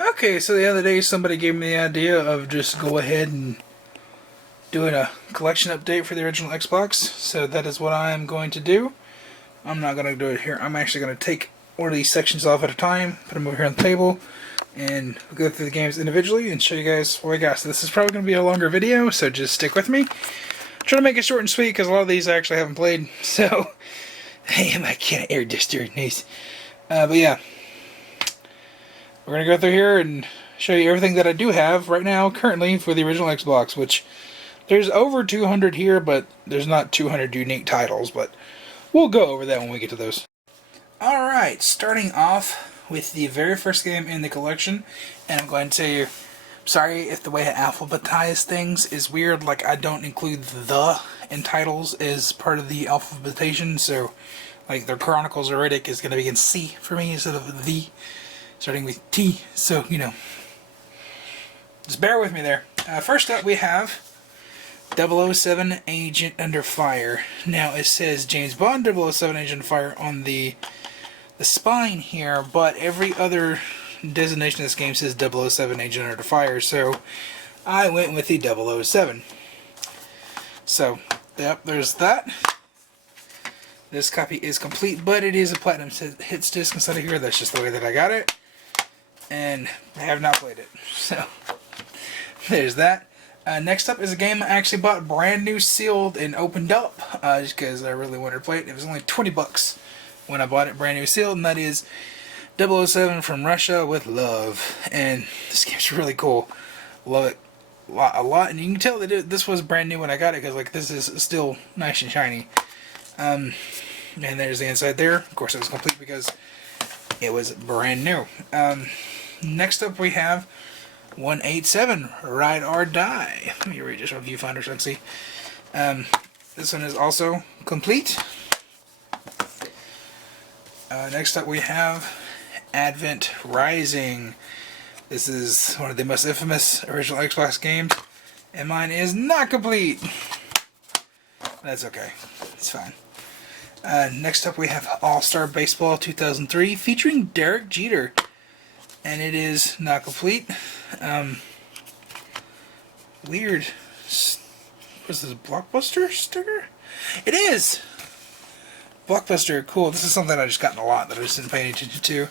Okay, so the other day somebody gave me the idea of just go ahead and doing a collection update for the original Xbox. So that is what I am going to do. I'm not going to do it here. I'm actually going to take one of these sections off at a time, put them over here on the table, and go through the games individually and show you guys what I got. So this is probably going to be a longer video, so just stick with me. I'm trying to make it short and sweet because a lot of these I actually haven't played. So, hey, my kind of air duster, nice. But yeah, we're going to go through here and show you everything that I do have right now, currently, for the original Xbox, which there's over 200 here, but there's not 200 unique titles, but we'll go over that when we get to those. Alright, starting off with the very first game in the collection, and I'm going to tell you, sorry if the way I alphabetize things is weird, like I don't include the in titles as part of the alphabetization, so like their Chronicles of Riddick is going to be in C for me instead of the, starting with T, so you know, just bear with me there. First up we have 007 Agent Under Fire. Now it says James Bond 007 Agent Under Fire on the spine here, but every other designation of this game says 007 Agent Under Fire, so I went with the 007. So, yep, there's that. This copy is complete, but it is a Platinum Hits disc instead of here. That's just the way that I got it. And I have not played it. So, there's that. Next up is a game I actually bought brand new, sealed, and opened up, just because I really wanted to play it. It was only 20 bucks when I bought it brand new, sealed, and that is 007 From Russia with Love. And this game's really cool. Love it a lot, and you can tell that this was brand new when I got it, because like this is still nice and shiny. And there's the inside there. Of course, it was complete because it was brand new. Next up we have 187 Ride or Die. Let me read just from Viewfinder so I can see. This one is also complete. Next up we have Advent Rising. This is one of the most infamous original Xbox games, and mine is not complete. That's okay. It's fine. Next up we have All-Star Baseball 2003 featuring Derek Jeter, and it is not complete. Weird. Was this a Blockbuster sticker? It is! Blockbuster, cool. This is something I just gotten a lot that I just didn't pay any attention to.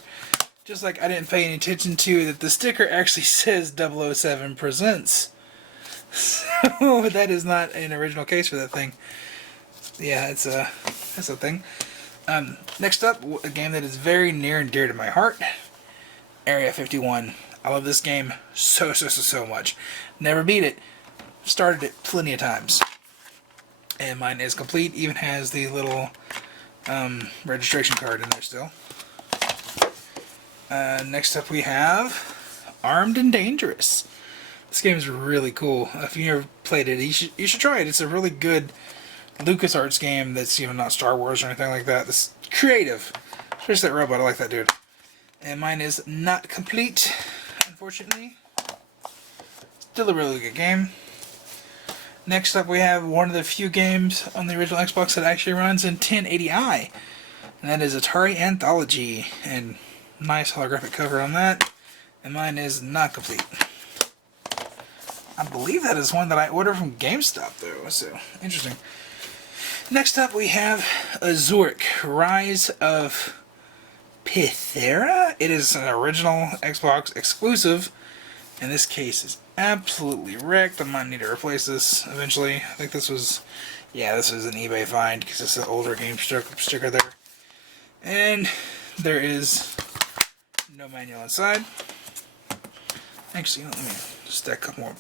Just like I didn't pay any attention to that the sticker actually says 007 Presents. So that is not an original case for that thing. Yeah, that's a thing. Next up, a game that is very near and dear to my heart. Area 51. I love this game so much. Never beat it. Started it plenty of times. And mine is complete. Even has the little registration card in there still. Next up we have Armed and Dangerous. This game is really cool. If you never played it, you should try it. It's a really good LucasArts game that's, you know, not Star Wars or anything like that. It's creative. Especially that robot. I like that dude. And mine is not complete, unfortunately. Still a really good game. Next up we have one of the few games on the original Xbox that actually runs in 1080i. And that is Atari Anthology. And nice holographic cover on that. And mine is not complete. I believe that is one that I ordered from GameStop though, so interesting. Next up we have Azuric, Rise of Pythera. It is an original Xbox exclusive. In this case, it's absolutely wrecked. I might need to replace this eventually. I think this was, yeah, this was an eBay find because it's an older game sticker there. And there is no manual inside. Actually, let me stack a couple more.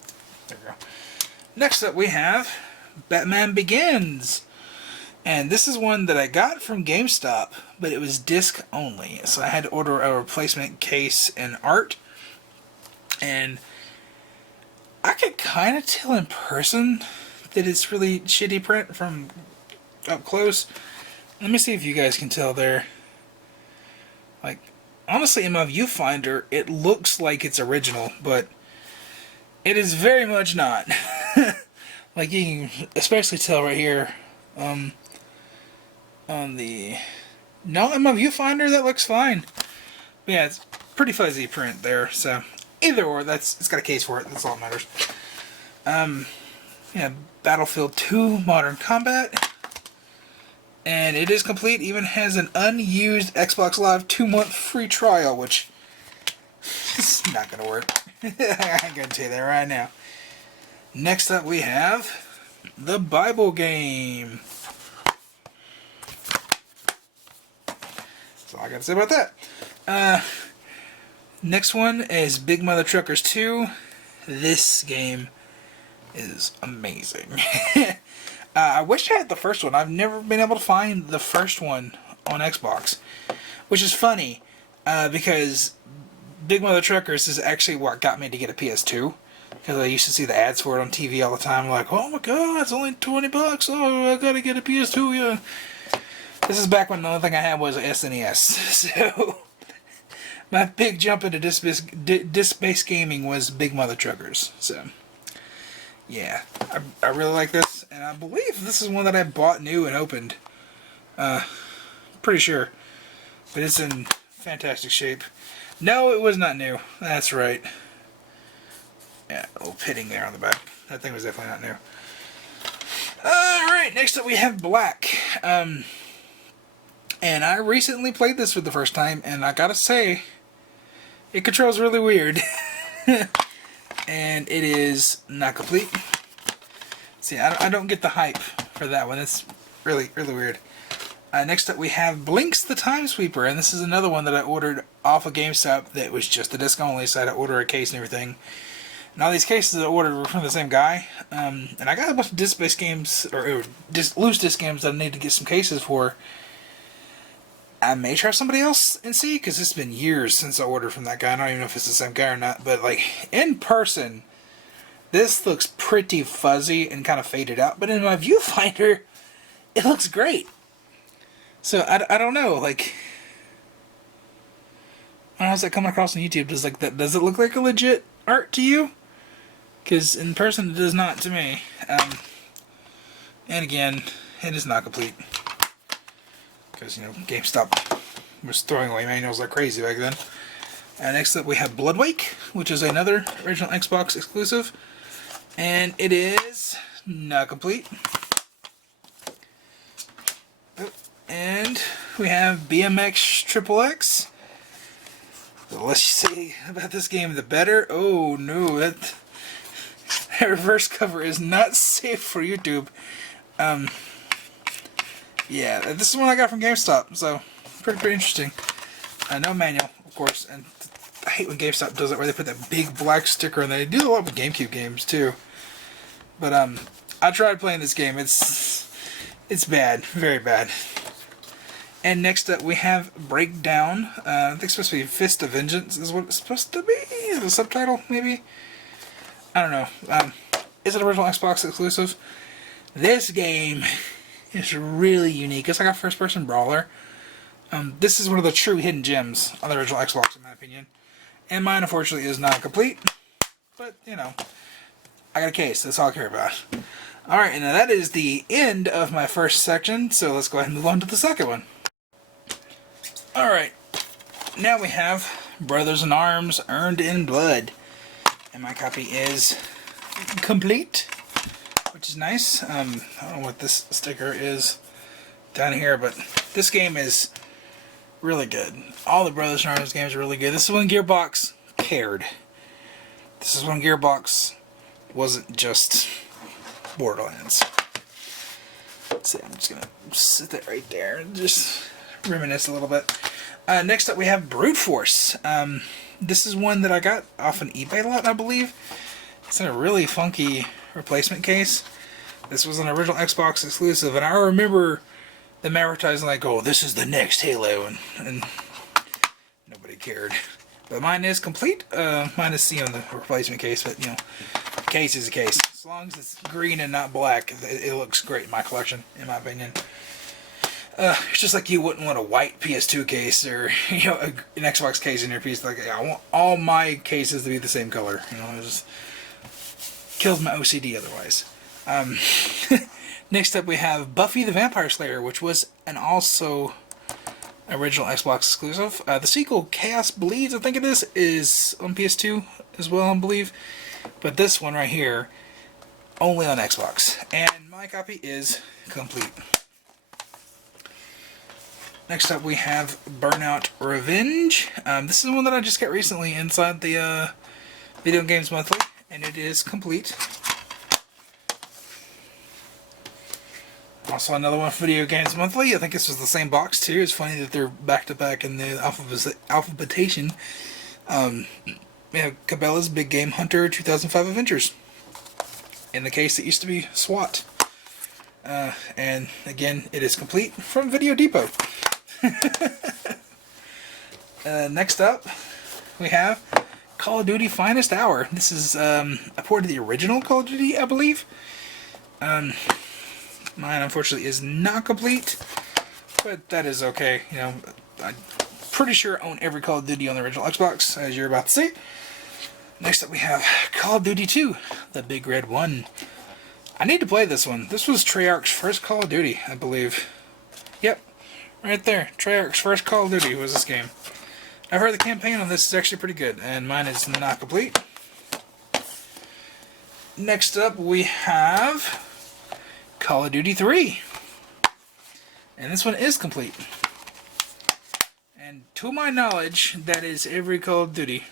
There we go. Next up we have Batman Begins. And this is one that I got from GameStop, but it was disc only. So I had to order a replacement case and art. And I could kind of tell in person that it's really shitty print from up close. Let me see if you guys can tell there. Like, honestly, in my viewfinder, it looks like it's original, but it is very much not. Like, you can especially tell right here. On the... No, in my viewfinder, that looks fine. But yeah, it's pretty fuzzy print there, so Either or, it's got a case for it. That's all that matters. Yeah, Battlefield 2 Modern Combat. And it is complete. Even has an unused Xbox Live 2-month free trial, which is not going to work. I'm going to tell you that right now. Next up we have the Bible game. That's all I got to say about that. Next one is Big Mother Truckers 2. This game is amazing. I wish I had the first one. I've never been able to find the first one on Xbox, which is funny because Big Mother Truckers is actually what got me to get a PS2, because I used to see the ads for it on TV all the time, like, oh my god, it's only $20, oh, I gotta get a PS2, yeah. This is back when the only thing I had was an SNES, so my big jump into disc-based gaming was Big Mother Truckers, so yeah, I really like this, and I believe this is one that I bought new and opened. Pretty sure. But it's in fantastic shape. No, it was not new. That's right. Yeah, a little pitting there on the back. That thing was definitely not new. Alright, next up we have Black. And I recently played this for the first time, and I gotta say, it controls really weird. And it is not complete. See, I don't get the hype for that one. It's really, really weird. Next up we have Blinx the Time Sweeper, and this is another one that I ordered off of GameStop that was just a disc only, so I had to order a case and everything. And all these cases I ordered were from the same guy. And I got a bunch of disc-based games, or loose disc games that I need to get some cases for. I may try somebody else and see, because it's been years since I ordered from that guy. I don't even know if it's the same guy or not, but like in person, this looks pretty fuzzy and kind of faded out. But in my viewfinder, it looks great. So I don't know, like, how's that coming across on YouTube? Does it look like a legit art to you? Because in person, it does not to me. And again, it is not complete. Because, you know, GameStop was throwing away manuals like crazy back then. Next up we have Bloodwake, which is another original Xbox exclusive. And it is not complete. And we have BMX XXX. The less you say about this game, the better. Oh no, that reverse cover is not safe for YouTube. Yeah, this is one I got from GameStop, so pretty interesting. No manual, of course, and I hate when GameStop does it where they put that big black sticker, and they do a lot with GameCube games too. But I tried playing this game. It's bad, very bad. And next up we have Breakdown. I think it's supposed to be Fist of Vengeance is what it's supposed to be. The subtitle, maybe? I don't know. It's an original Xbox exclusive. This game is really unique. It's like a first-person brawler. This is one of the true hidden gems on the original Xbox, in my opinion. And mine, unfortunately, is not complete. But, you know, I got a case. That's all I care about. Alright, and now that is the end of my first section, so let's go ahead and move on to the second one. Alright, now we have Brothers in Arms Earned in Blood. And my copy is complete, which is nice. I don't know what this sticker is down here, but this game is really good. All the Brothers in Arms games are really good. This is when Gearbox cared. This is when Gearbox wasn't just Borderlands. So I'm just gonna sit that right there and just reminisce a little bit. Next up we have Brute Force. This is one that I got off an eBay lot, I believe. It's in a really funky replacement case. This was an original Xbox exclusive, and I remember them advertising like, oh, this is the next Halo, and nobody cared. But mine is complete. Mine is C on the replacement case, but, you know, a case is a case. As long as it's green and not black, it looks great in my collection, in my opinion. It's just like you wouldn't want a white PS2 case or, you know, an Xbox case in your piece. Like, I want all my cases to be the same color. You know, it just kills my OCD otherwise. Next up we have Buffy the Vampire Slayer, which was an also original Xbox exclusive. The sequel, Chaos Bleeds, I think it is on PS2. as well, I believe. But this one right here, only on Xbox. And my copy is complete. Next up we have Burnout Revenge. This is one that I just got recently inside the Video Games Monthly, and it is complete. Also another one for Video Games Monthly. I think this was the same box too. It's funny that they're back to back in the alphabetation. We have Cabela's Big Game Hunter 2005 Adventures. In the case, it used to be SWAT. And again, it is complete from Video Depot. Next up, we have Call of Duty Finest Hour. This is a port of the original Call of Duty, I believe. Mine, unfortunately, is not complete, but that is okay. You know, I'm pretty sure I own every Call of Duty on the original Xbox, as you're about to see. Next up, we have Call of Duty 2, the Big Red One. I need to play this one. This was Treyarch's first Call of Duty, I believe. Yep, right there. Treyarch's first Call of Duty was this game. I've heard the campaign on this is actually pretty good, and mine is not complete. Next up, we have Call of Duty 3. And this one is complete. And to my knowledge, that is every Call of Duty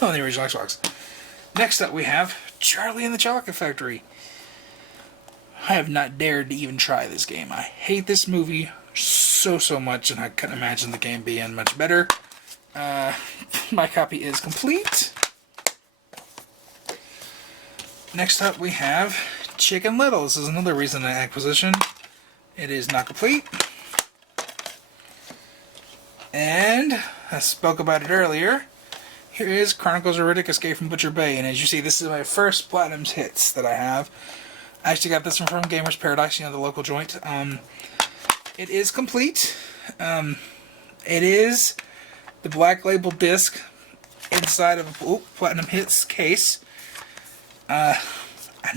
on the original Xbox. Next up, we have Charlie and the Chocolate Factory. I have not dared to even try this game. I hate this movie so much, and I couldn't imagine the game being much better. My copy is complete. Next up, we have Chicken Little. This is another recent acquisition. It is not complete. And I spoke about it earlier. Here is Chronicles of Riddick: Escape from Butcher Bay. And as you see, this is my first Platinum's hits that I have. I actually got this one from Gamers Paradise, you know, the local joint. It is complete. It is the Black Label disc inside of a Platinum Hits case. I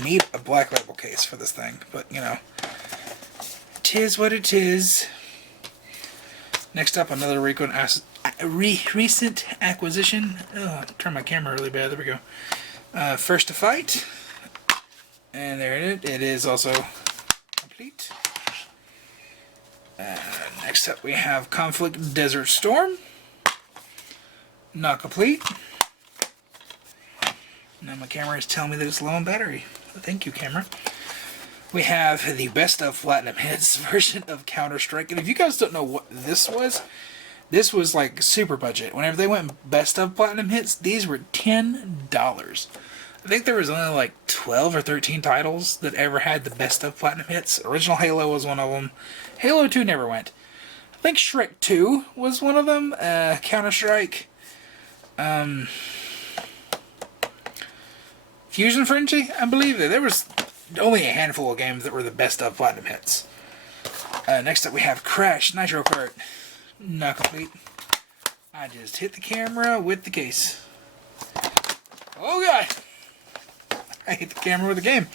need a Black Label case for this thing, but you know, 'tis what it is. Next up, another recent acquisition. Oh, turn my camera really bad. There we go. First to Fight, and there it is. It is also complete. Next up, we have Conflict Desert Storm. Not complete. Now my camera is telling me that it's low on battery. Thank you, camera. We have the Best of Platinum Hits version of Counter-Strike. And if you guys don't know what this was like super budget. Whenever they went Best of Platinum Hits, these were $10. I think there was only like 12 or 13 titles that ever had the Best of Platinum Hits. Original Halo was one of them. Halo 2 never went. I think Shrek 2 was one of them. Counter-Strike. Fusion Frenzy, I believe. There was only a handful of games that were the Best of Platinum Hits. Next up we have Crash Nitro Kart. Not complete. I just hit the camera with the case. Oh god! I hit the camera with the game.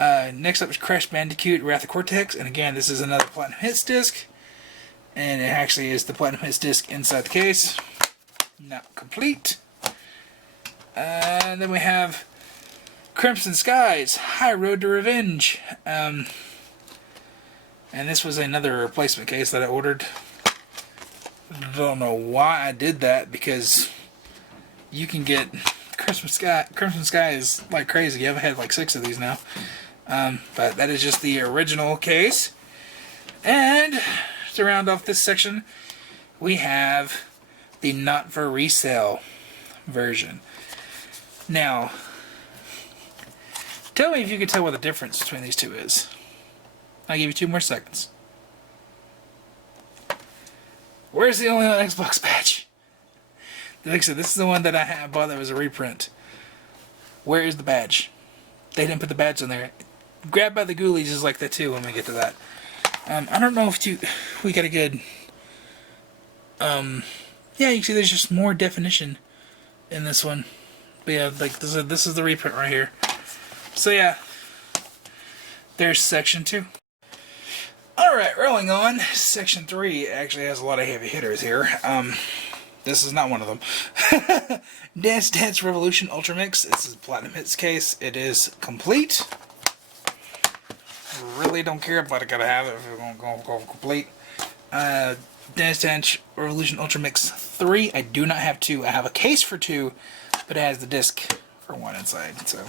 Next up is Crash Bandicoot Wrath of Cortex. And again, this is another Platinum Hits disc. And it actually is the Platinum Hits disc inside the case. Not complete. And then we have Crimson Skies, High Road to Revenge. And this was another replacement case that I ordered. Don't know why I did that, because you can get Crimson Sky is like crazy. I've had like 6 of these now. But that is just the original case. And to round off this section, we have the not for resale version. Now, tell me if you can tell what the difference between these two is. I'll give you 2 more seconds. Where's the only on Xbox patch? Like I said, this is the one that I bought that was a reprint. Where is the badge? They didn't put the badge on there. Grab by the Ghoulies is like that too when we get to that. I don't know if we got a good... yeah, you can see there's just more definition in this one. But yeah, like this is the reprint right here. So yeah, there's section 2. Alright, rolling on. Section 3 actually has a lot of heavy hitters here. this is not one of them. Dance Dance Revolution Ultra Mix. This is Platinum Hits case. It is complete. Really don't care, but I gotta have it if we're gonna go complete. Dance Dance Revolution Ultra Mix 3. I do not have 2. I have a case for 2, but it has the disc for 1 inside. So,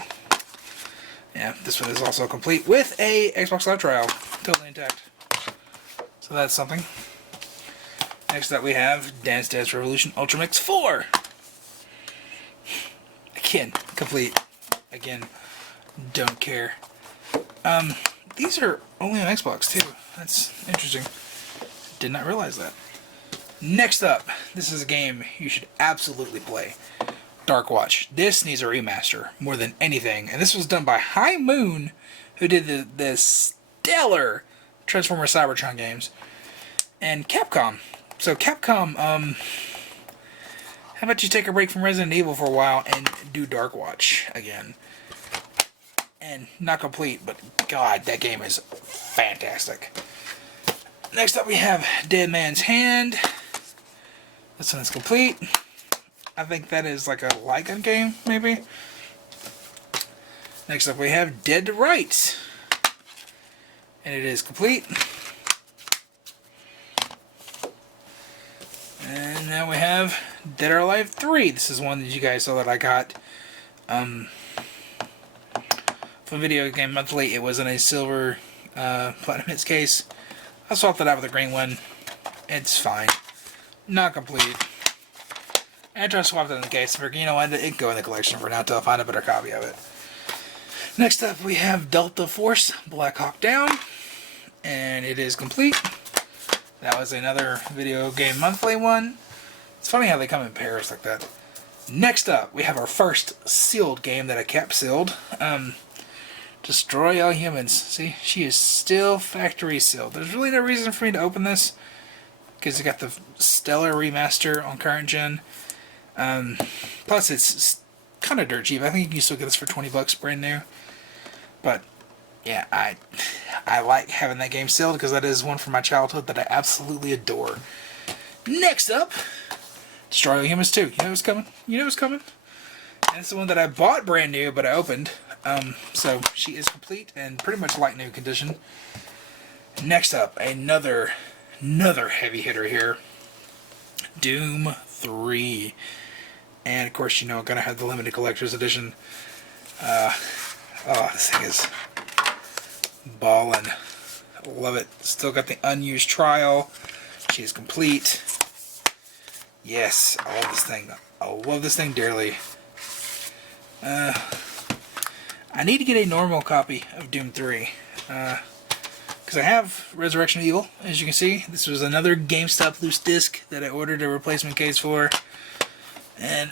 yeah, this one is also complete with a Xbox Live trial, totally intact. So that's something. Next up we have Dance Dance Revolution Ultra Mix 4. Again, complete. Again, don't care. These are only on Xbox too. That's interesting. Did not realize that. Next up, this is a game you should absolutely play. Dark Watch. This needs a remaster more than anything. And this was done by High Moon, who did the stellar Transformers Cybertron games. And Capcom. So Capcom, how about you take a break from Resident Evil for a while and do Dark Watch again? And not complete, but God, that game is fantastic. Next up we have Dead Man's Hand. This one is complete. I think that is like a light gun game, maybe. Next up we have Dead to Rights. And it is complete. And now we have Dead or Alive 3. This is one that you guys saw that I got from Video Game Monthly. It was in a silver Platinum Hits case. I swapped it out with a green one. It's fine. Not complete. After I swapped it in the case, I figured, you know what, it can go in the collection for now until I find a better copy of it. Next up we have Delta Force Black Hawk Down. And it is complete. That was another Video Game Monthly one. It's funny how they come in pairs like that. Next up, we have our first sealed game that I kept sealed. Destroy All Humans. See, she is still factory sealed. There's really no reason for me to open this, because it got the stellar remaster on current gen. Plus, it's kind of dirt cheap. I think you can still get this for $20 brand new. But yeah, I like having that game sealed because that is one from my childhood that I absolutely adore. Next up, Destroy All Humans 2. You know what's coming? You know what's coming? And it's the one that I bought brand new, but I opened. So she is complete and pretty much like new condition. Next up, another heavy hitter here. Doom 3. And of course, you know, I'm gonna have the limited collector's edition. Oh, this thing is ballin'. Love it. Still got the unused trial. She is complete. Yes, I love this thing. I love this thing dearly. I need to get a normal copy of Doom 3. Because I have Resurrection of Evil, as you can see. This was another GameStop loose disc that I ordered a replacement case for. And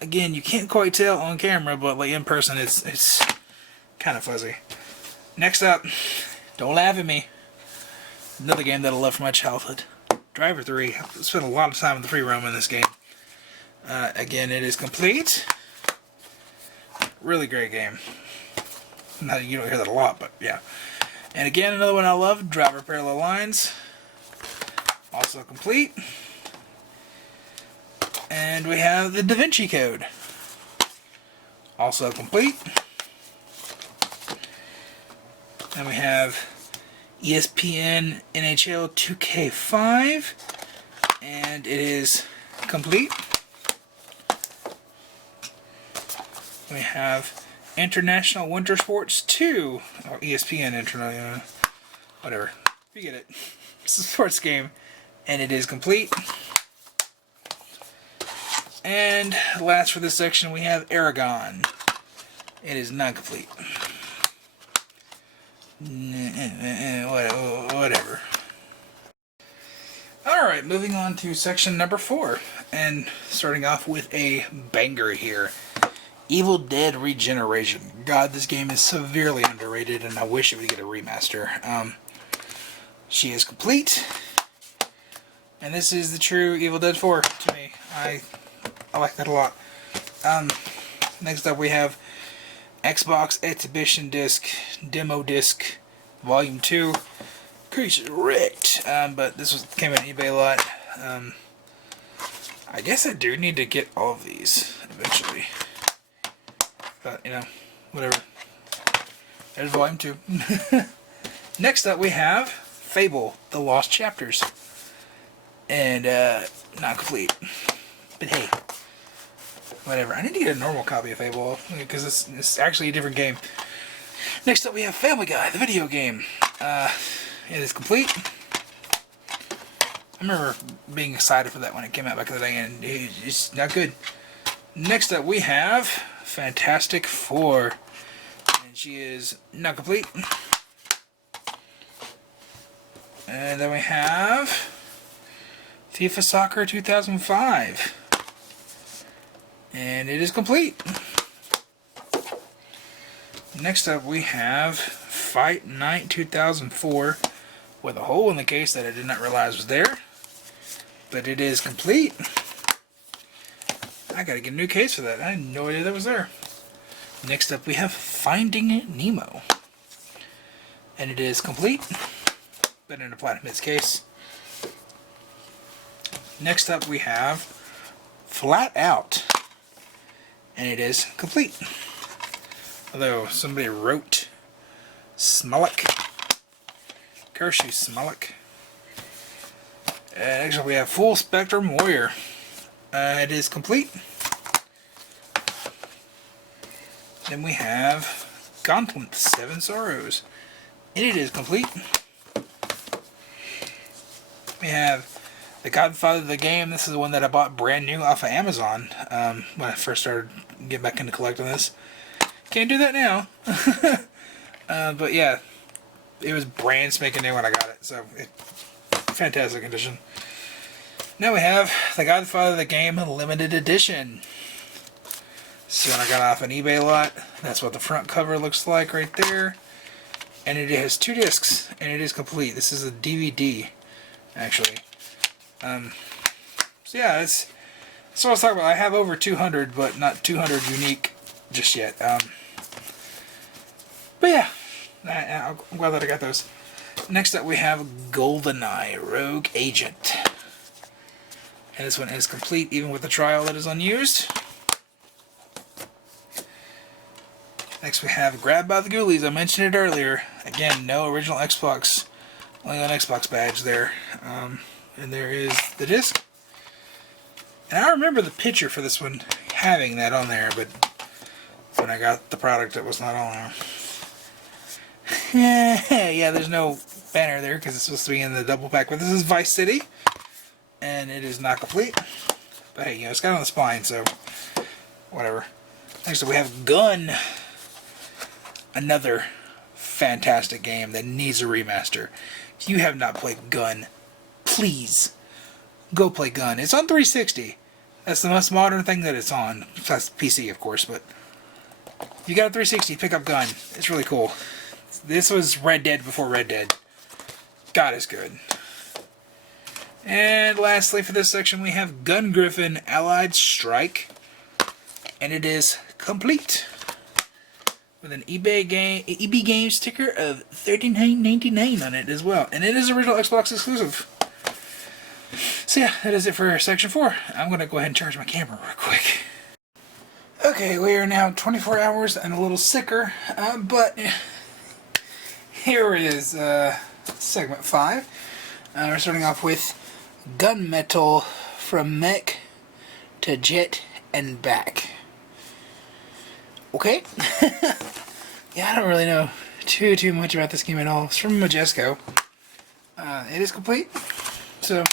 again, you can't quite tell on camera, but like in person, it's kind of fuzzy. Next up, don't laugh at me. Another game that I love from my childhood. Driver 3. I've spent a lot of time in the free roam in this game. Again, it is complete. Really great game. Now, you don't hear that a lot, but yeah. And again, another one I love, Driver Parallel Lines. Also complete. And we have the Da Vinci Code. Also complete. And we have ESPN NHL 2K5. And it is complete. We have International Winter Sports 2. Or ESPN International, whatever. You get it. It's a sports game. And it is complete. And last for this section, we have Aragon. It is not complete. Whatever. Alright, moving on to section number 4. And starting off with a banger here. Evil Dead Regeneration. God, this game is severely underrated, and I wish it would get a remaster. She is complete. And this is the true Evil Dead 4 to me. I like that a lot. Next up we have Xbox Exhibition Disc, Demo Disc, Volume 2. Creature wrecked. But this came on eBay a lot. I guess I do need to get all of these eventually. But, you know, whatever. There's Volume 2. Next up we have Fable, The Lost Chapters. And, not complete. But hey, whatever. I need to get a normal copy of Fable, because it's actually a different game. Next up we have Family Guy, the video game. It is complete. I remember being excited for that when it came out back in the day, and it's not good. Next up we have Fantastic Four, and she is not complete. And then we have FIFA Soccer 2005, and it is complete. Next up we have Fight Night 2004, with a hole in the case that I did not realize was there, but it is complete. I gotta get a new case for that. I had no idea that was there. Next up we have Finding Nemo, and it is complete, but in a Platinum Hits case. Next up we have Flat Out, and it is complete. Although somebody wrote Smullock. Curse you, Smullock. Next up we have Full Spectrum Warrior. It is complete. Then we have Gauntlet 7 Sorrows, and it is complete. We have The Godfather of the Game. This is the one that I bought brand new off of Amazon when I first started getting back into collecting this. Can't do that now. But yeah, it was brand spanking new when I got it, so fantastic condition. Now we have The Godfather of the Game Limited Edition. This is one I got off an eBay lot. That's what the front cover looks like right there. And it has 2 discs, and it is complete. This is a DVD, actually. So yeah, that's what I was talking about. I have over 200, but not 200 unique just yet. But yeah, I'm glad that I got those. Next up we have GoldenEye Rogue Agent. And this one is complete, even with the trial that is unused. Next we have Grabbed by the Ghoulies. I mentioned it earlier. Again, no original Xbox, only on Xbox badge there. And there is the disc. And I remember the picture for this one having that on there, but when I got the product it was not on there. Yeah, there's no banner there because it's supposed to be in the double pack. But this is Vice City, and it is not complete. But hey, you know, it's got on the spine, so whatever. Next up we have Gun. Another fantastic game that needs a remaster. If you have not played Gun, please go play Gun. It's on 360. That's the most modern thing that it's on. That's PC, of course, but if you got a 360, pick up Gun. It's really cool. This was Red Dead before Red Dead. God, is good. And lastly for this section we have Gun Griffin Allied Strike, and it is complete with an EB Games sticker of $39.99 on it as well, and it is original Xbox exclusive. So yeah, that is it for section 4. I'm gonna go ahead and charge my camera real quick. Okay, we are now 24 hours and a little sicker, but here is segment 5. We're starting off with Gunmetal from Mech to Jet and back. Okay. Yeah, I don't really know too much about this game at all. It's from Majesco. It is complete. So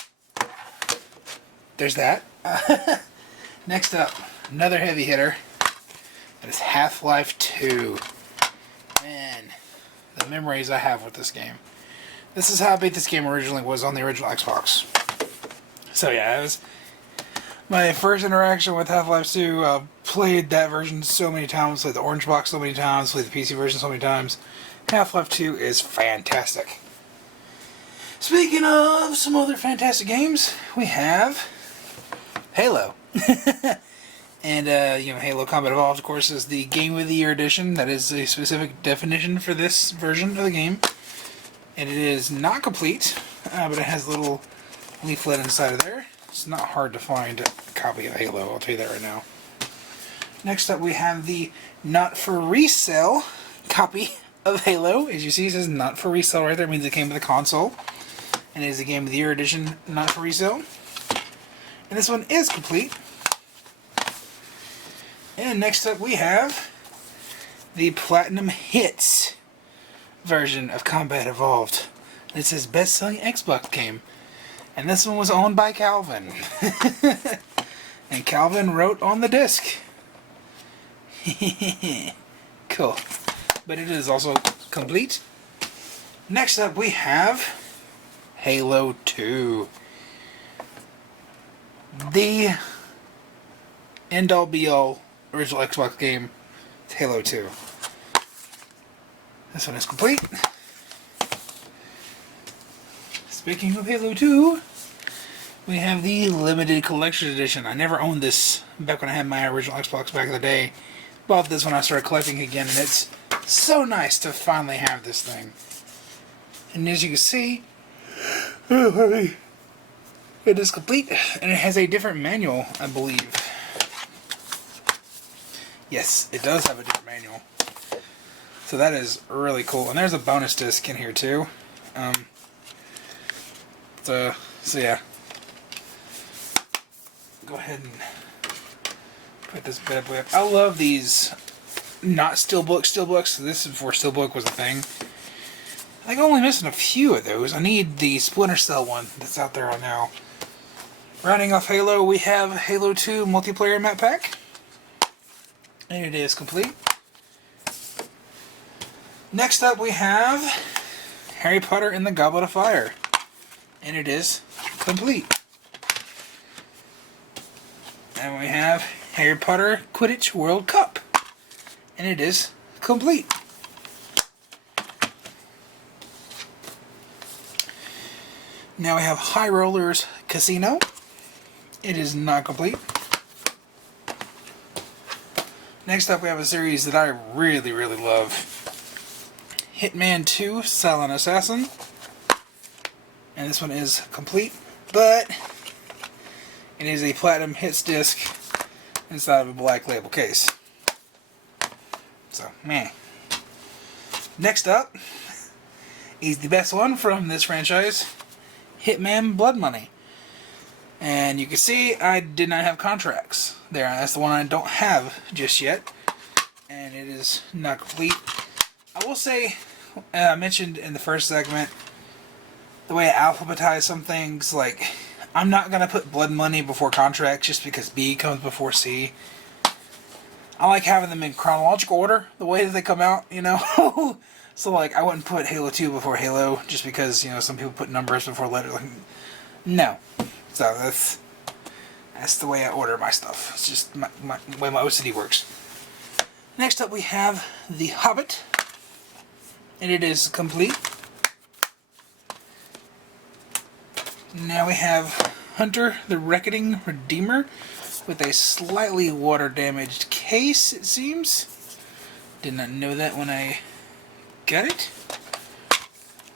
there's that. Next up, another heavy hitter. That is Half-Life 2. Man, the memories I have with this game. This is how big this game originally was on the original Xbox. So yeah, it was my first interaction with Half-Life 2. Played that version so many times, played the Orange Box so many times, played the PC version so many times. Half-Life 2 is fantastic. Speaking of some other fantastic games, we have Halo. And, you know, Halo Combat Evolved, of course, is the Game of the Year edition. That is a specific definition for this version of the game. And it is not complete, but it has a little leaflet inside of there. It's not hard to find a copy of Halo, I'll tell you that right now. Next up we have the not for resale copy of Halo. As you see, it says not for resale right there. It means it came with the console. And it is a Game of the Year edition, not for resale. And this one is complete. And next up we have the Platinum Hits version of Combat Evolved. It says best-selling Xbox game. And this one was owned by Calvin. And Calvin wrote on the disc. Cool. But it is also complete. Next up we have Halo 2. The end-all be-all original Xbox game is Halo 2. This one is complete. Speaking of Halo 2, we have the limited collection edition. I never owned this back when I had my original Xbox back in the day. Bought this when I started collecting again, and it's so nice to finally have this thing. And as you can see, it is complete, and it has a different manual, I believe. Yes, it does have a different manual. So that is really cool. And there's a bonus disc in here too. So yeah. Go ahead and put this bad boy up. I love these not steelbooks. This is before steelbook was a thing. I think I'm only missing a few of those. I need the Splinter Cell one that's out there right now. Rounding off Halo, we have Halo 2 multiplayer map pack. And it is complete. Next up we have Harry Potter and the Goblet of Fire. And it is complete. And we have Harry Potter Quidditch World Cup. And it is complete. Now we have High Rollers Casino. It is not complete. Next up we have a series that I really, really love. Hitman 2 Silent Assassin. And this one is complete, but it is a Platinum Hits disc inside of a black label case. So, man. Next up is the best one from this franchise, Hitman Blood Money. And you can see I did not have contracts there. That's the one I don't have just yet. And it is not complete. I will say, I mentioned in the first segment, the way I alphabetize some things, like, I'm not going to put Blood Money before contracts just because B comes before C. I like having them in chronological order, the way that they come out, you know? So, like, I wouldn't put Halo 2 before Halo just because, you know, some people put numbers before letters. Like, no. So, that's the way I order my stuff. It's just the way my OCD works. Next up we have The Hobbit. And it is complete. Now we have Hunter the Reckoning Redeemer with a slightly water damaged case, it seems. Did not know that when I got it.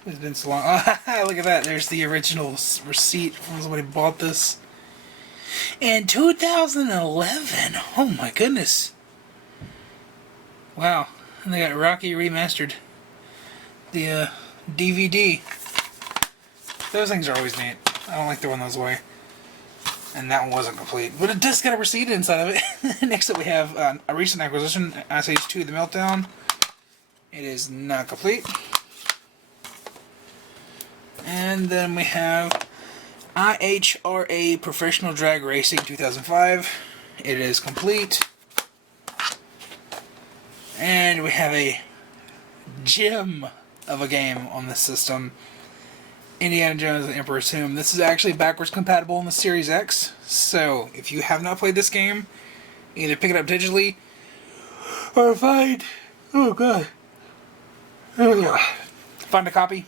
It's been so long. Oh, look at that. There's the original receipt from somebody who bought this in 2011. Oh my goodness. Wow. And they got Rocky Remastered. The DVD. Those things are always neat. I don't like throwing those away. And that one wasn't complete. But it does got a receipt inside of it. Next up we have a recent acquisition, Ice Age 2 The Meltdown. It is not complete. And then we have IHRA Professional Drag Racing 2005. It is complete. And we have a gem of a game on this system. Indiana Jones and the Emperor's Tomb. This is actually backwards compatible on the Series X. So, if you have not played this game, either pick it up digitally or find a copy,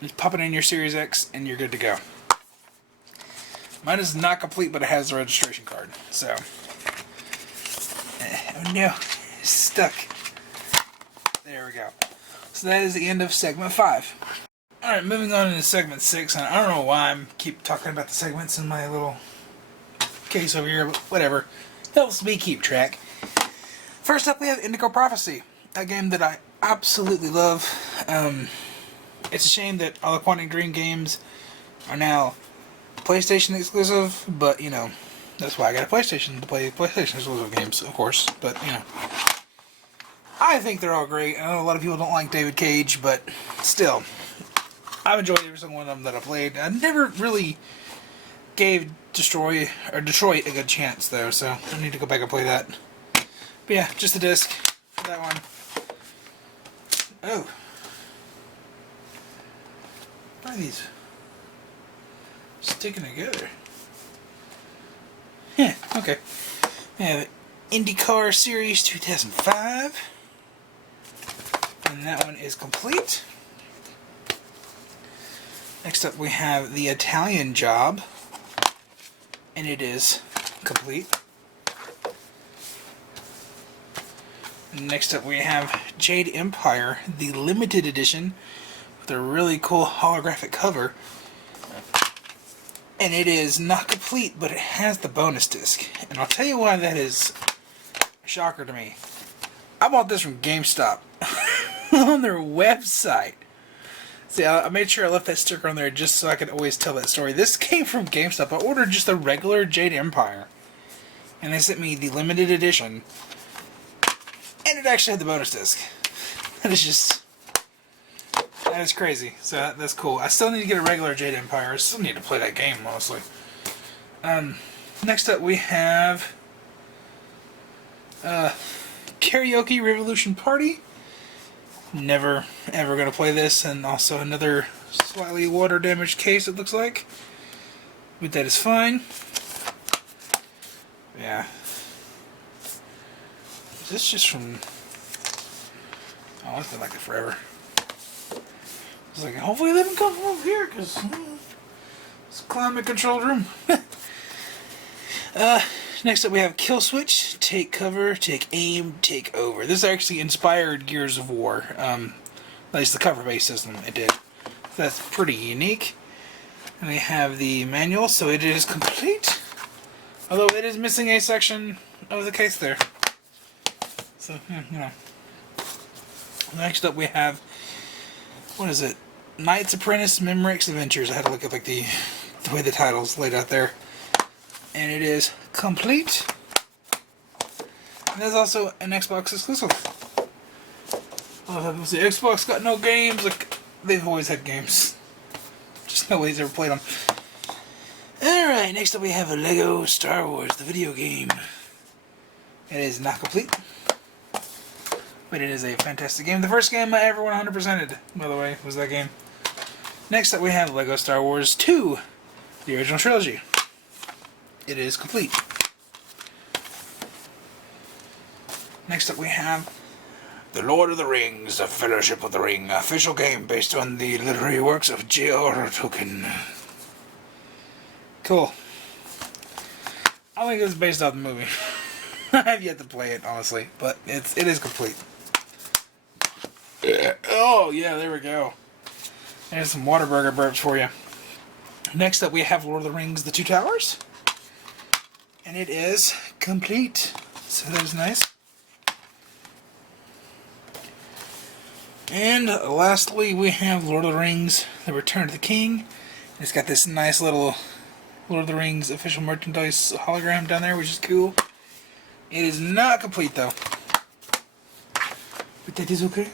just pop it in your Series X, and you're good to go. Mine is not complete, but it has the registration card. So, oh no, it's stuck. There we go. So that is the end of segment 5. Alright, moving on into segment 6, and I don't know why I keep talking about the segments in my little case over here, but whatever. Helps me keep track. First up, we have Indigo Prophecy, a game that I absolutely love. It's a shame that all the Quantic Dream games are now PlayStation exclusive, but, you know, that's why I got a PlayStation to play PlayStation exclusive games, of course. But, you know, I think they're all great. I know a lot of people don't like David Cage, but still, I've enjoyed every single one of them that I played. I never really gave Detroit a good chance, though, so I need to go back and play that. But yeah, just the disc for that one. Oh. Why are these sticking together? Yeah, okay. We have IndyCar Series 2005. And that one is complete. Next up we have The Italian Job. And it is complete. Next up we have Jade Empire, the limited edition, with a really cool holographic cover. And it is not complete, but it has the bonus disc. And I'll tell you why that is a shocker to me. I bought this from GameStop on their website. See, I made sure I left that sticker on there just so I could always tell that story. This came from GameStop. I ordered just a regular Jade Empire. And they sent me the limited edition. And it actually had the bonus disc. That is crazy. So that's cool. I still need to get a regular Jade Empire. I still need to play that game, honestly. Next up we have Karaoke Revolution Party. Never ever going to play this, and also another slightly water damaged case, it looks like. But that is fine. Yeah. Is this just from... Oh, it's been like it forever. I was like, hopefully they didn't come from over here, because it's a climate controlled room. Next up we have Kill Switch, Take Cover, Take Aim, Take Over. This actually inspired Gears of War. At least the cover-based system it did. That's pretty unique. And we have the manual, so it is complete. Although it is missing a section of the case there. So, you know. Next up we have, what is it? Knight's Apprentice Memorex Adventures. I had to look at like the way the title's laid out there. And it is complete. And there's also an Xbox exclusive. The Xbox got no games. Like, they've always had games. Just nobody's ever played them. Alright, next up we have a Lego Star Wars, the video game. It is not complete. But it is a fantastic game. The first game I ever 100%ed, by the way, was that game. Next up we have Lego Star Wars 2, the original trilogy. It is complete. Next up we have The Lord of the Rings, The Fellowship of the Ring, official game based on the literary works of J.R.R. Tolkien. Cool. I think it's based off the movie. I have yet to play it, honestly, but it is complete. Oh, yeah, there we go. There's some Whataburger burps for you. Next up we have Lord of the Rings, The Two Towers. And it is complete. So that is nice. And lastly, we have Lord of the Rings, The Return of the King. It's got this nice little Lord of the Rings official merchandise hologram down there, which is cool. It is not complete, though. But that is okay.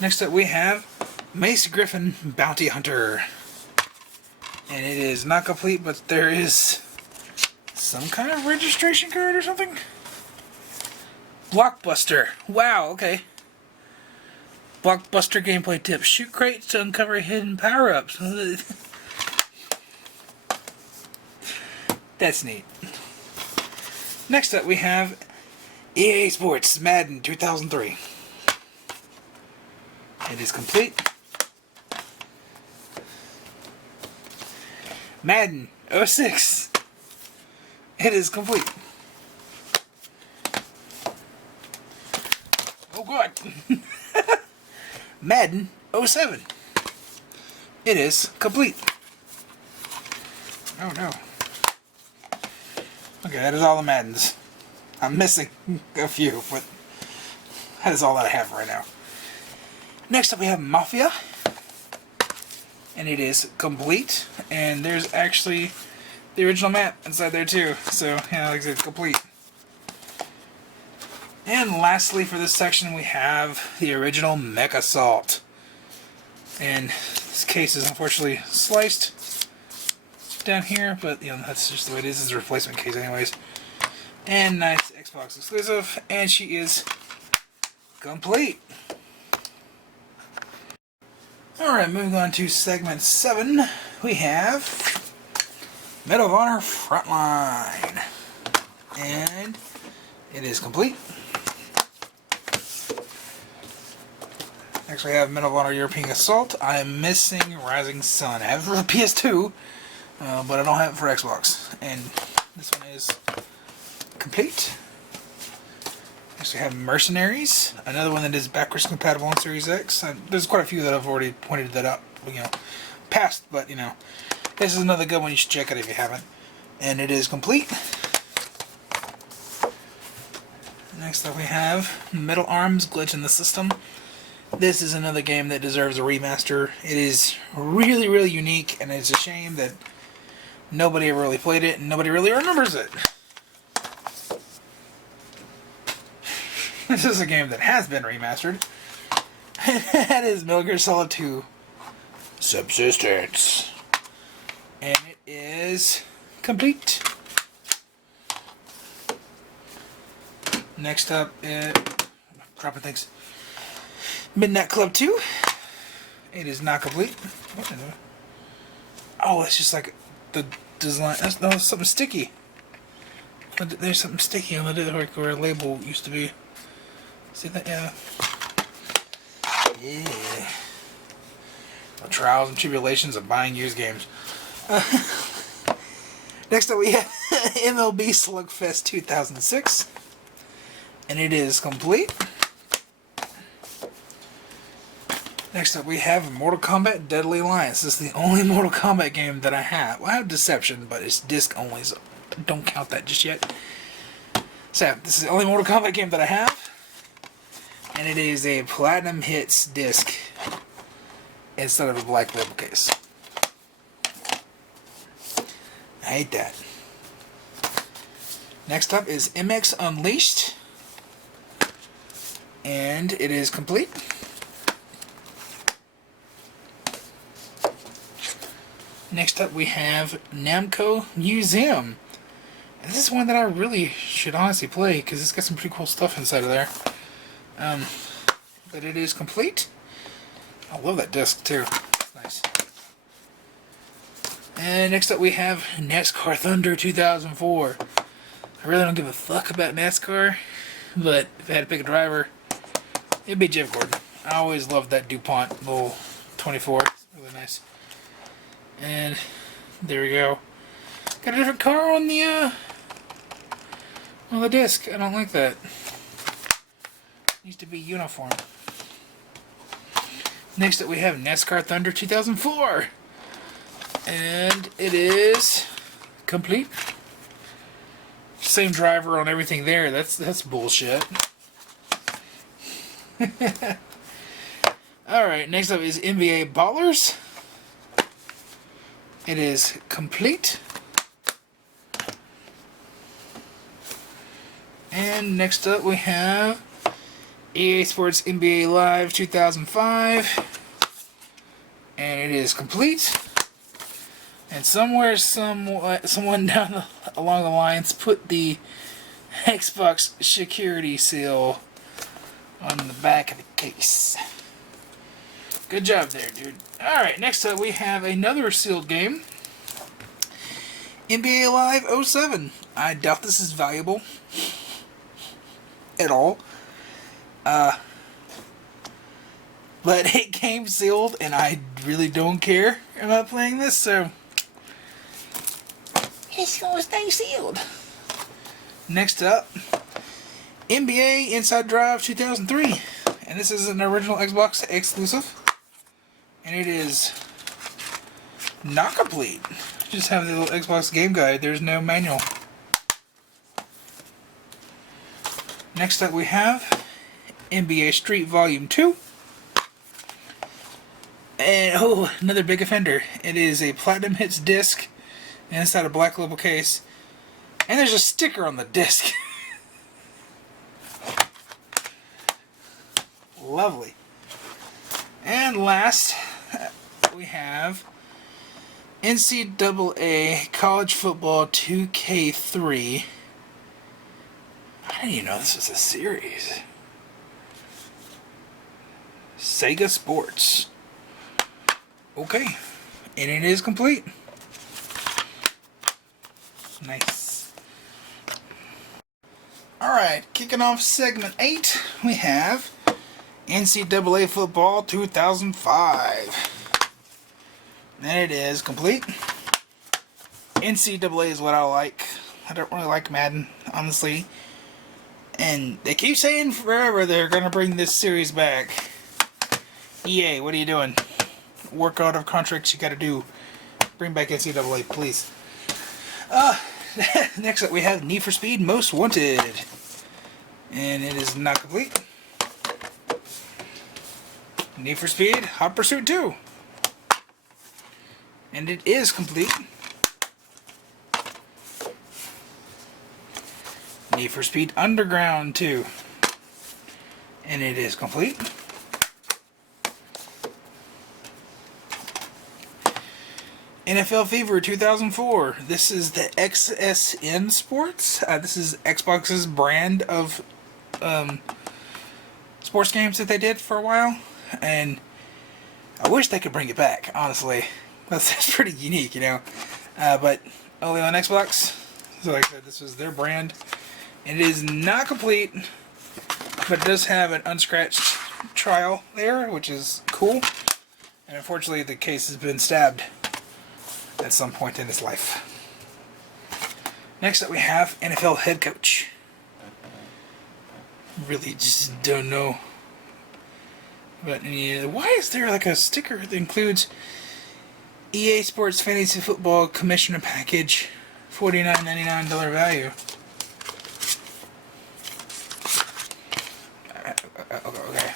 Next up, we have Mace Griffin Bounty Hunter. And it is not complete, but there is some kind of registration card or something? Blockbuster. Wow, okay. Blockbuster gameplay tips. Shoot crates to uncover hidden power-ups. That's neat. Next up we have EA Sports Madden 2003. It is complete. Madden 06. It is complete. Oh god. Madden 07. It is complete. Oh no. Okay, that is all the Maddens. I'm missing a few, but that is all that I have right now. Next up we have Mafia. And it is complete. And there's actually the original map inside there too. So, yeah, like I said, it's complete. And lastly for this section we have the original Mech Assault. And this case is unfortunately sliced down here, but you know, that's just the way it is. It's a replacement case anyways. And nice Xbox exclusive, and she is complete. Alright, moving on to segment 7, we have Medal of Honor Frontline. And it is complete. Next we have Medal of Honor European Assault. I am missing Rising Sun. I have it for PS2, but I don't have it for Xbox. And this one is complete. Next we have Mercenaries, another one that is backwards compatible on Series X. There's quite a few that I've already pointed that out, you know, past, but you know, this is another good one. You should check it if you haven't. And it is complete. Next up we have Metal Arms Glitch in the System. This is another game that deserves a remaster. It is really, really unique, and it's a shame that nobody ever really played it and nobody really remembers it. This is a game that has been remastered. That is Metal Gear Solid 2 Subsistence. And it is complete. Next up, dropping things. Midnight Club 2. It is not complete. Oh, it's just like the design. That's something sticky. There's something sticky on the where a label used to be. See that? Yeah. Yeah. The trials and tribulations of buying used games. Next up we have MLB Slugfest 2006. And it is complete. Next up we have Mortal Kombat Deadly Alliance. This is the only Mortal Kombat game that I have. Well, I have Deception, but it's disc only, so don't count that just yet. So, this is the only Mortal Kombat game that I have. And it is a Platinum Hits disc instead of a black label case. I hate that. Next up is MX Unleashed. And it is complete. Next up we have Namco Museum. And this is one that I really should honestly play because it's got some pretty cool stuff inside of there. But it is complete. I love that disc too. Nice. And next up we have NASCAR Thunder 2004. I really don't give a fuck about NASCAR, but if I had to pick a driver, it'd be Jeff Gordon. I always loved that DuPont little 24. Really nice. And there we go. Got a different car on the disc. I don't like that. Needs to be uniform. Next up we have NASCAR Thunder 2004. And it is complete. Same driver on everything there. That's bullshit. Alright, next up is NBA Ballers. It is complete. And next up we have EA Sports NBA Live 2005. And it is complete. And somewhere, someone down along the lines put the Xbox security seal on the back of the case. Good job there, dude. Alright, next up we have another sealed game. NBA Live 07. I doubt this is valuable at all. But it came sealed, and I really don't care about playing this, so it's gonna stay sealed. Next up, NBA Inside Drive 2003. And this is an original Xbox exclusive. And it is not complete. Just have the little Xbox game guide. There's no manual. Next up we have NBA Street Volume 2. And, oh, another big offender. It is a Platinum Hits disc inside a black label case. And there's a sticker on the disc. Lovely. And last, we have NCAA College Football 2K3. I didn't even know this was a series. Sega Sports. Okay. And it is complete. Nice. Alright, kicking off segment 8, we have NCAA Football 2005. And it is complete. NCAA is what I like. I don't really like Madden, honestly. And they keep saying forever they're going to bring this series back. EA, what are you doing? Work out of contracts you got to do. Bring back NCAA, please. Next up we have Need for Speed Most Wanted. And it is not complete. Need for Speed Hot Pursuit 2. And it is complete. Need for Speed Underground 2. And it is complete. NFL Fever 2004. This is the XSN Sports. This is Xbox's brand of sports games that they did for a while. And I wish they could bring it back, honestly. That's pretty unique, you know. But only on Xbox. So like I said, this was their brand. And it is not complete, but it does have an unscratched trial there, which is cool. And unfortunately, the case has been stabbed at some point in his life. Next up we have NFL Head Coach. Really just don't know. But why is there like a sticker that includes EA Sports Fantasy Football Commissioner Package, $49.99 value? Okay.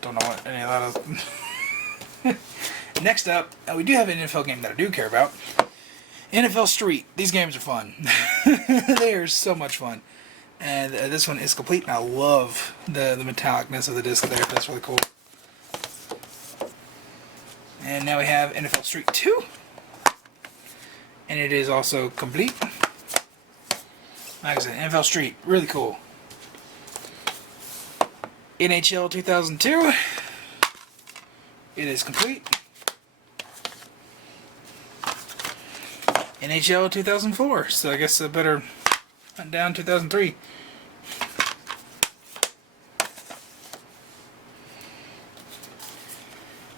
Don't know what any of that is. Next up, we do have an NFL game that I do care about. NFL Street. These games are fun. They are so much fun. And this one is complete, and I love the metallicness of the disc there. That's really cool. And now we have NFL Street 2. And it is also complete. Like I said, NFL Street. Really cool. NHL 2002. It is complete. NHL 2004. So I guess I better hunt down 2003.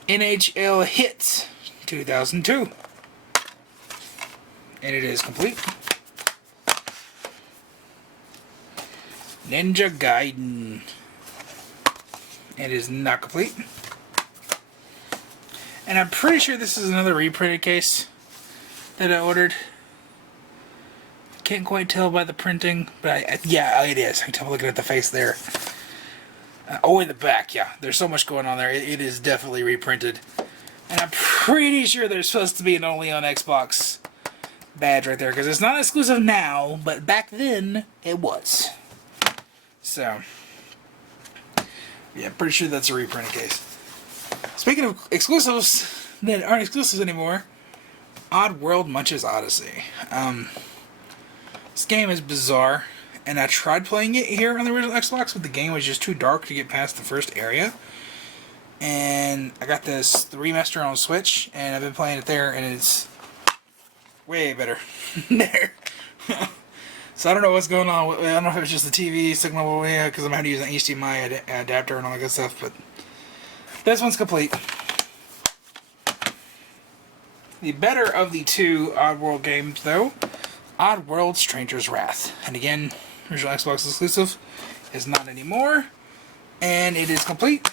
NHL Hits 2002. And it is complete. Ninja Gaiden. It is not complete. And I'm pretty sure this is another reprinted case that I ordered. Can't quite tell by the printing, but yeah, it is. I can tell looking at the face there. Oh, in the back, yeah. There's so much going on there. It is definitely reprinted. And I'm pretty sure there's supposed to be an only on Xbox badge right there, because it's not exclusive now, but back then it was. So, yeah, pretty sure that's a reprinted case. Speaking of exclusives that aren't exclusives anymore, Oddworld Munch's Odyssey. This game is bizarre, and I tried playing it here on the original Xbox, but the game was just too dark to get past the first area. And I got the remaster on Switch, and I've been playing it there, and it's way better there. So I don't know what's going on. I don't know if it's just the TV signal, because I'm having to use an HDMI adapter and all that good stuff, but this one's complete. The better of the two Oddworld games, though, Oddworld Stranger's Wrath. And again, original Xbox exclusive, is not anymore, and it is complete.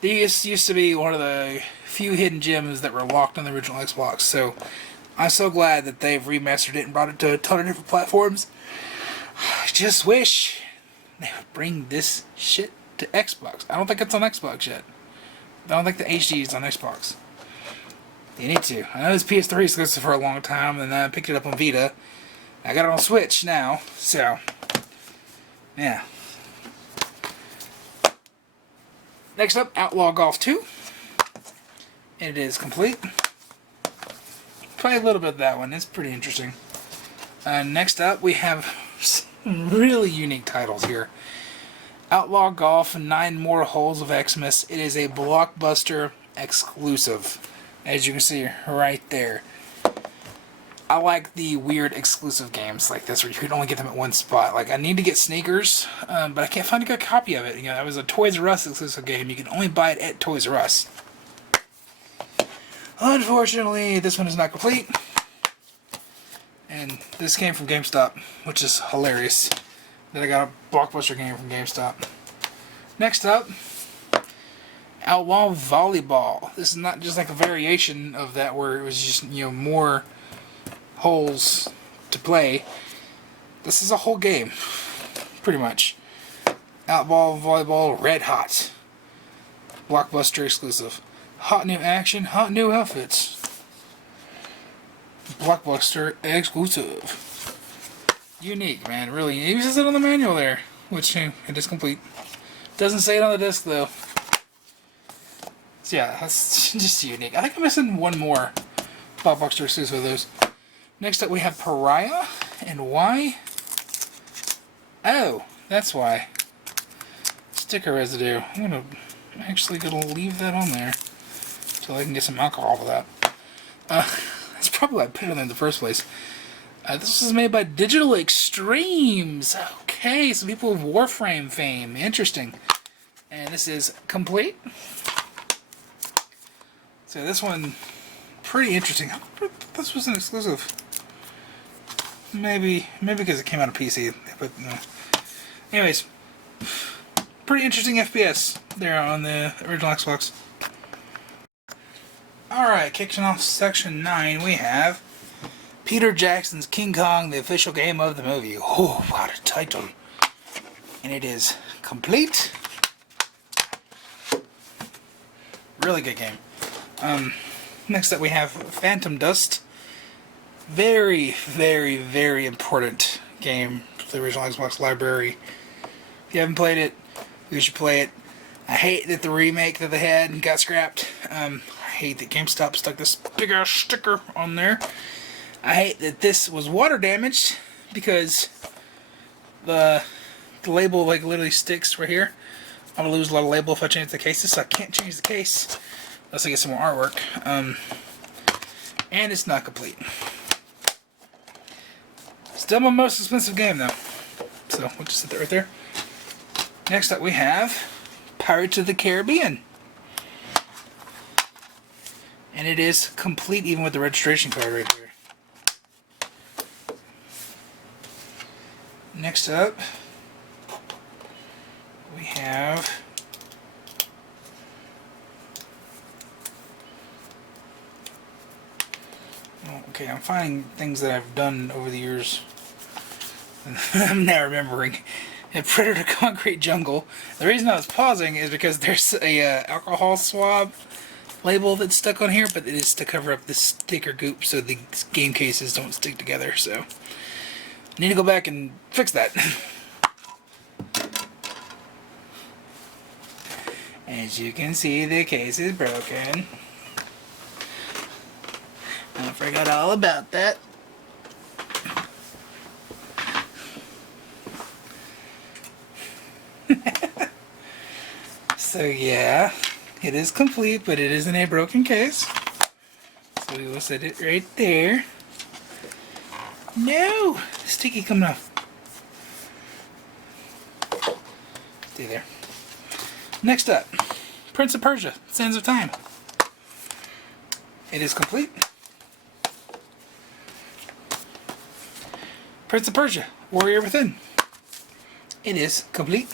These used to be one of the few hidden gems that were locked on the original Xbox, so I'm so glad that they've remastered it and brought it to a ton of different platforms. just wish they would bring this shit to Xbox. I don't think it's on Xbox yet. I don't think the HD is on Xbox. They need to. I know it's PS3 exclusive for a long time, and then I picked it up on Vita. I got it on Switch now, so yeah. Next up, Outlaw Golf 2. It is complete. Play a little bit of that one. It's pretty interesting. Next up, we have some really unique titles here. Outlaw Golf 9 More Holes of Xmas. It is a Blockbuster exclusive, as you can see right there. I like the weird exclusive games like this where you can only get them at one spot. Like, I need to get Sneakers, but I can't find a good copy of it. You know, it was a Toys R Us exclusive game. You can only buy it at Toys R Us. Unfortunately, this one is not complete. And this came from GameStop, which is hilarious that I got a Blockbuster game from GameStop. Next up, Outlaw Volleyball. This is not just like a variation of that where it was just, you know, more holes to play. This is a whole game, pretty much. Outlaw Volleyball Red Hot. Blockbuster exclusive. Hot new action, hot new outfits. Blockbuster exclusive. Unique, man, really. It uses it on the manual there, which it is complete. Doesn't say it on the disc though. So yeah, that's just unique. I think I'm missing one more Blockbuster exclusive of those. Next up we have Pariah, and why? Oh, that's why. Sticker residue. I'm actually gonna leave that on there so I can get some alcohol with that. That's probably why I put it in there in the first place. This was made by Digital Extremes. Okay, some people of Warframe fame. Interesting. And this is complete. So this one, pretty interesting. This was an exclusive. Maybe because it came out of PC. But anyways, pretty interesting FPS there on the original Xbox. Alright, kicking off section 9, we have Peter Jackson's King Kong, the official game of the movie. Oh, what a title. And it is complete. Really good game. Next up we have Phantom Dust. Very, very, very important game for the original Xbox library. If you haven't played it, you should play it. I hate that the remake that they had got scrapped. I hate that GameStop stuck this big ass sticker on there. I hate that this was water damaged because the label like literally sticks right here. I'm gonna lose a lot of label if I change the cases, so I can't change the case unless I get some more artwork. And it's not complete. Still my most expensive game though, so we'll just set that right there. Next up we have Pirates of the Caribbean. And it is complete even with the registration card right here. Next up, we have okay, I'm finding things that I've done over the years. I'm now remembering. A Predator Concrete Jungle. The reason I was pausing is because there's a alcohol swab label that's stuck on here, but it is to cover up the sticker goop so the game cases don't stick together. So I need to go back and fix that. As you can see, the case is broken. I forgot all about that. So yeah, it is complete, but it is in a broken case. So we will set it right there. No! Sticky coming off. Stay there. Next up, Prince of Persia, Sands of Time. It is complete. Prince of Persia, Warrior Within. It is complete.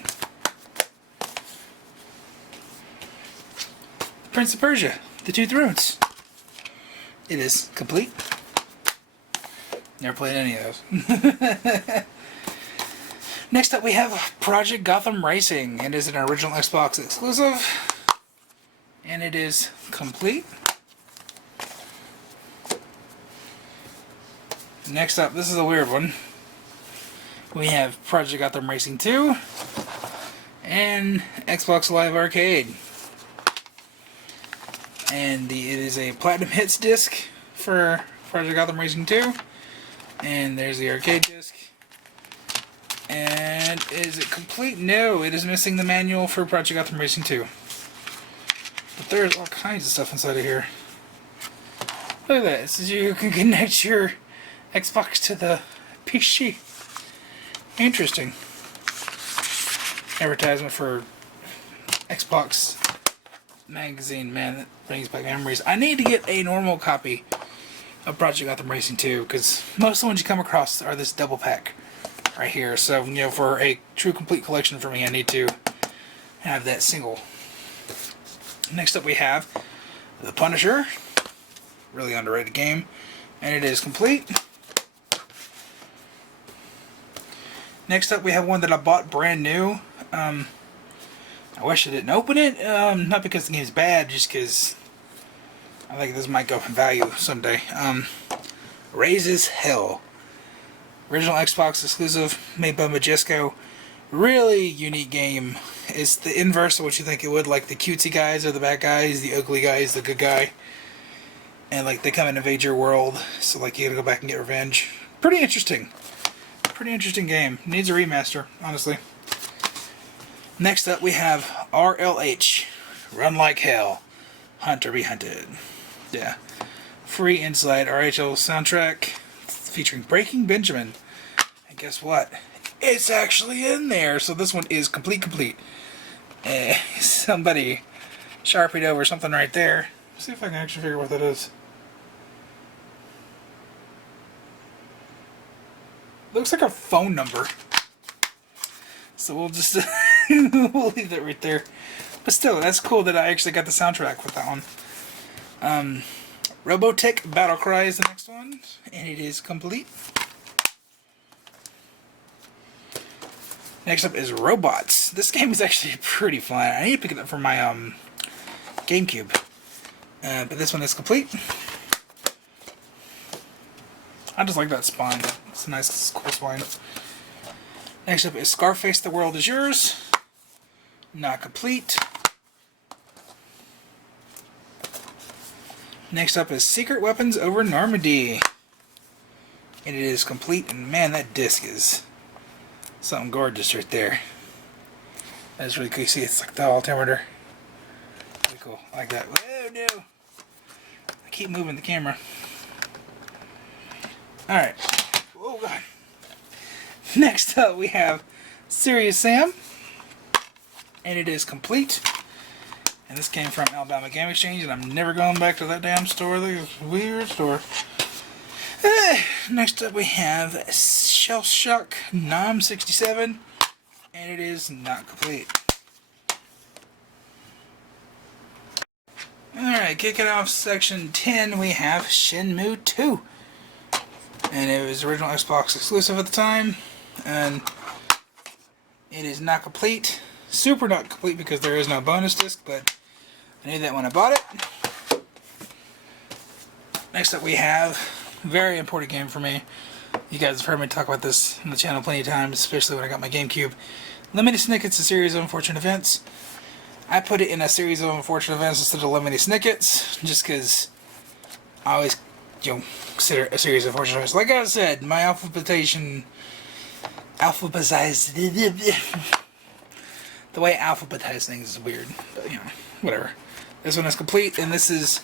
Prince of Persia, The Two Thrones. It is complete. Never played any of those. Next up we have Project Gotham Racing. It is an original Xbox exclusive. And it is complete. Next up, this is a weird one. We have Project Gotham Racing 2 and Xbox Live Arcade. And it is a Platinum Hits disc for Project Gotham Racing 2. And there's the arcade disc. And is it complete? No, it is missing the manual for Project Gotham Racing 2. But there's all kinds of stuff inside of here. Look at that. It says you can connect your Xbox to the PC. Interesting. Advertisement for Xbox magazine. Man, that brings back memories. I need to get a normal copy of Project Gotham Racing 2, because most of the ones you come across are this double pack right here. So, you know, for a true complete collection for me, I need to have that single. Next up we have The Punisher. Really underrated game. And it is complete. Next up we have one that I bought brand new. I wish I didn't open it. Not because the game's bad, just because I think this might go up in value someday. Raises Hell. Original Xbox exclusive, made by Majesco. Really unique game. It's the inverse of what you think it would. Like, the cutesy guys are the bad guys, the ugly guy is the good guy. And like, they come and invade your world, so like, you gotta go back and get revenge. Pretty interesting. Pretty interesting game. Needs a remaster, honestly. Next up we have RLH. Run Like Hell. Hunt or Be Hunted. Yeah. Free inside RHL soundtrack featuring Breaking Benjamin. And guess what? It's actually in there. So this one is complete. Somebody sharpied over something right there. Let's see if I can actually figure out what that is. Looks like a phone number. So we'll just we'll leave that right there. But still, that's cool that I actually got the soundtrack with that one. Robotech Battle Cry is the next one, and it is complete. Next up is Robots. This game is actually pretty fun. I need to pick it up for my GameCube. But this one is complete. I just like that spine. It's a nice, cool spine. Next up is Scarface The World Is Yours. Not complete. Next up is Secret Weapons Over Normandy. And it is complete. And man, that disc is something gorgeous right there. That's really cool. You see, it's like the altimeter. Really cool. I like that. Whoa, no. I keep moving the camera. Alright. Oh, God. Next up, we have Serious Sam. And it is complete. And this came from Alabama Game Exchange, and I'm never going back to that damn store. That weird store. Next up, we have Shell Shock Nom 67. And it is not complete. Alright, kicking off section 10, we have Shenmue 2. And it was original Xbox exclusive at the time. And it is not complete. Super not complete because there is no bonus disc, but I knew that when I bought it. Next up we have a very important game for me. You guys have heard me talk about this on the channel plenty of times, especially when I got my GameCube. Lemony Snicket's A Series of Unfortunate Events. I put it in A Series of Unfortunate Events instead of Lemony Snicket's, just because I always, consider A Series of Unfortunate Events. Like I said, my alphabetized the way I alphabetize things is weird, but whatever. This one is complete, and this is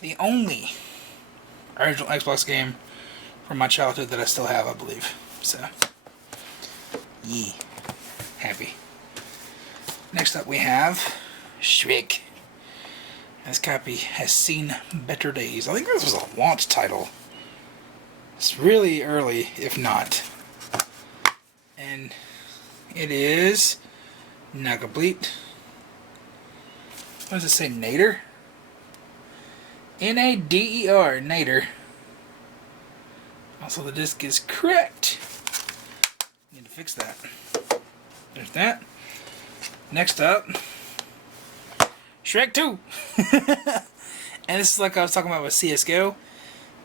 the only original Xbox game from my childhood that I still have, I believe. So, happy. Next up we have Shrek. This copy has seen better days. I think this was a launch title. It's really early, if not. And it is not complete. What does it say? Nader? N-A-D-E-R. Nader. Also, the disc is correct. Need to fix that. There's that. Next up, Shrek 2. And this is like I was talking about with CSGO.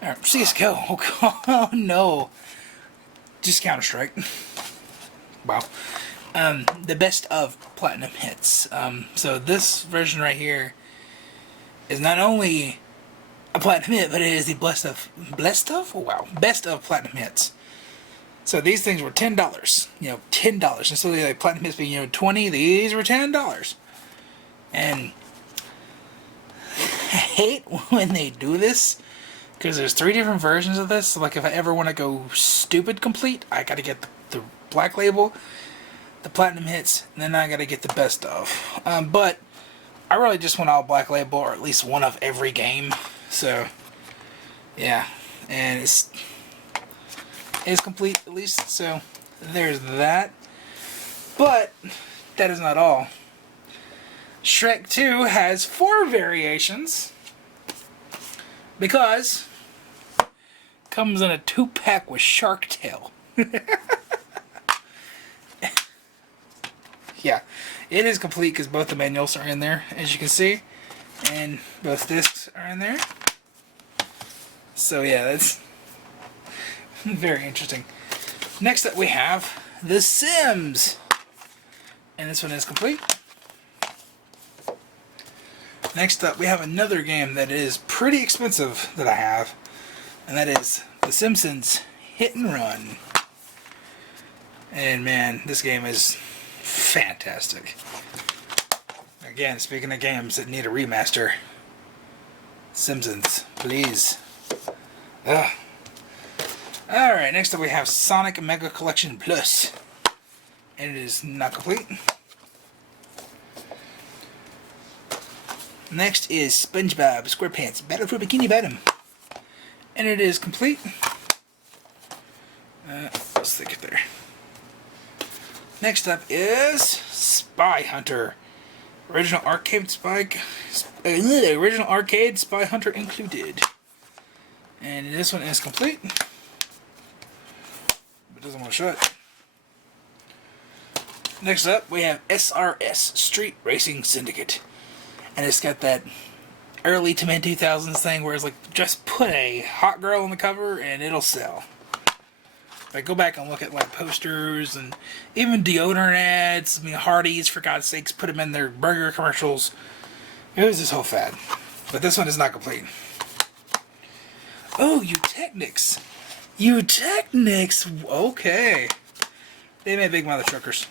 CSGO. Oh no. Just Counter-Strike. Wow. The best of platinum hits. So this version right here is not only a platinum hit, but it is the best of platinum hits. So these things were $10. $10. Instead of like platinum hits being $20, these were $10. And I hate when they do this because there's 3 different versions of this. So like if I ever want to go stupid complete, I gotta get the black label, the platinum hits, and then I gotta get the best of. But I really just want all black label, or at least one of every game. So yeah, and it's complete at least. So there's that. But that is not all. Shrek 2 has 4 variations because it comes in a 2-pack with Shark Tale. Yeah, it is complete because both the manuals are in there, as you can see, and both discs are in there. So yeah, that's very interesting. Next up we have The Sims, and this one is complete. Next up we have another game that is pretty expensive that I have, and that is The Simpsons Hit and Run. And man, this game is fantastic. Again, speaking of games that need a remaster, Simpsons, please. Ugh. Alright, next up we have Sonic Mega Collection Plus. And it is not complete. Next is SpongeBob SquarePants Battle for Bikini Bottom. And it is complete. Let's stick it there. Next up is Spy Hunter. Original arcade Spy Hunter included. And this one is complete. It doesn't want to shut. Next up, we have SRS Street Racing Syndicate. And it's got that early to mid 2000s thing where it's like, just put a hot girl on the cover and it'll sell. Like, go back and look at like posters and even deodorant ads. I mean, Hardee's, for God's sakes, put them in their burger commercials. It was this whole fad. But this one is not complete. Oh, Eutechnyx. Eutechnyx. Okay. They made big mother truckers.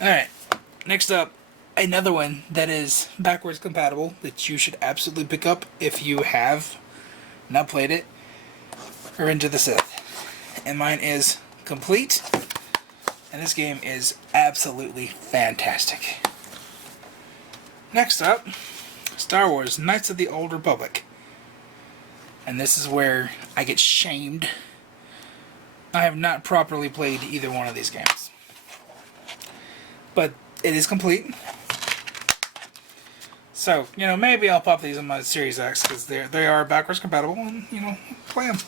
Alright. Next up, another one that is backwards compatible that you should absolutely pick up if you have not played it. Revenge of the Sith. And mine is complete. And this game is absolutely fantastic. Next up, Star Wars Knights of the Old Republic. And this is where I get shamed. I have not properly played either one of these games. But it is complete. So, maybe I'll pop these on my Series X because they are backwards compatible and, play them.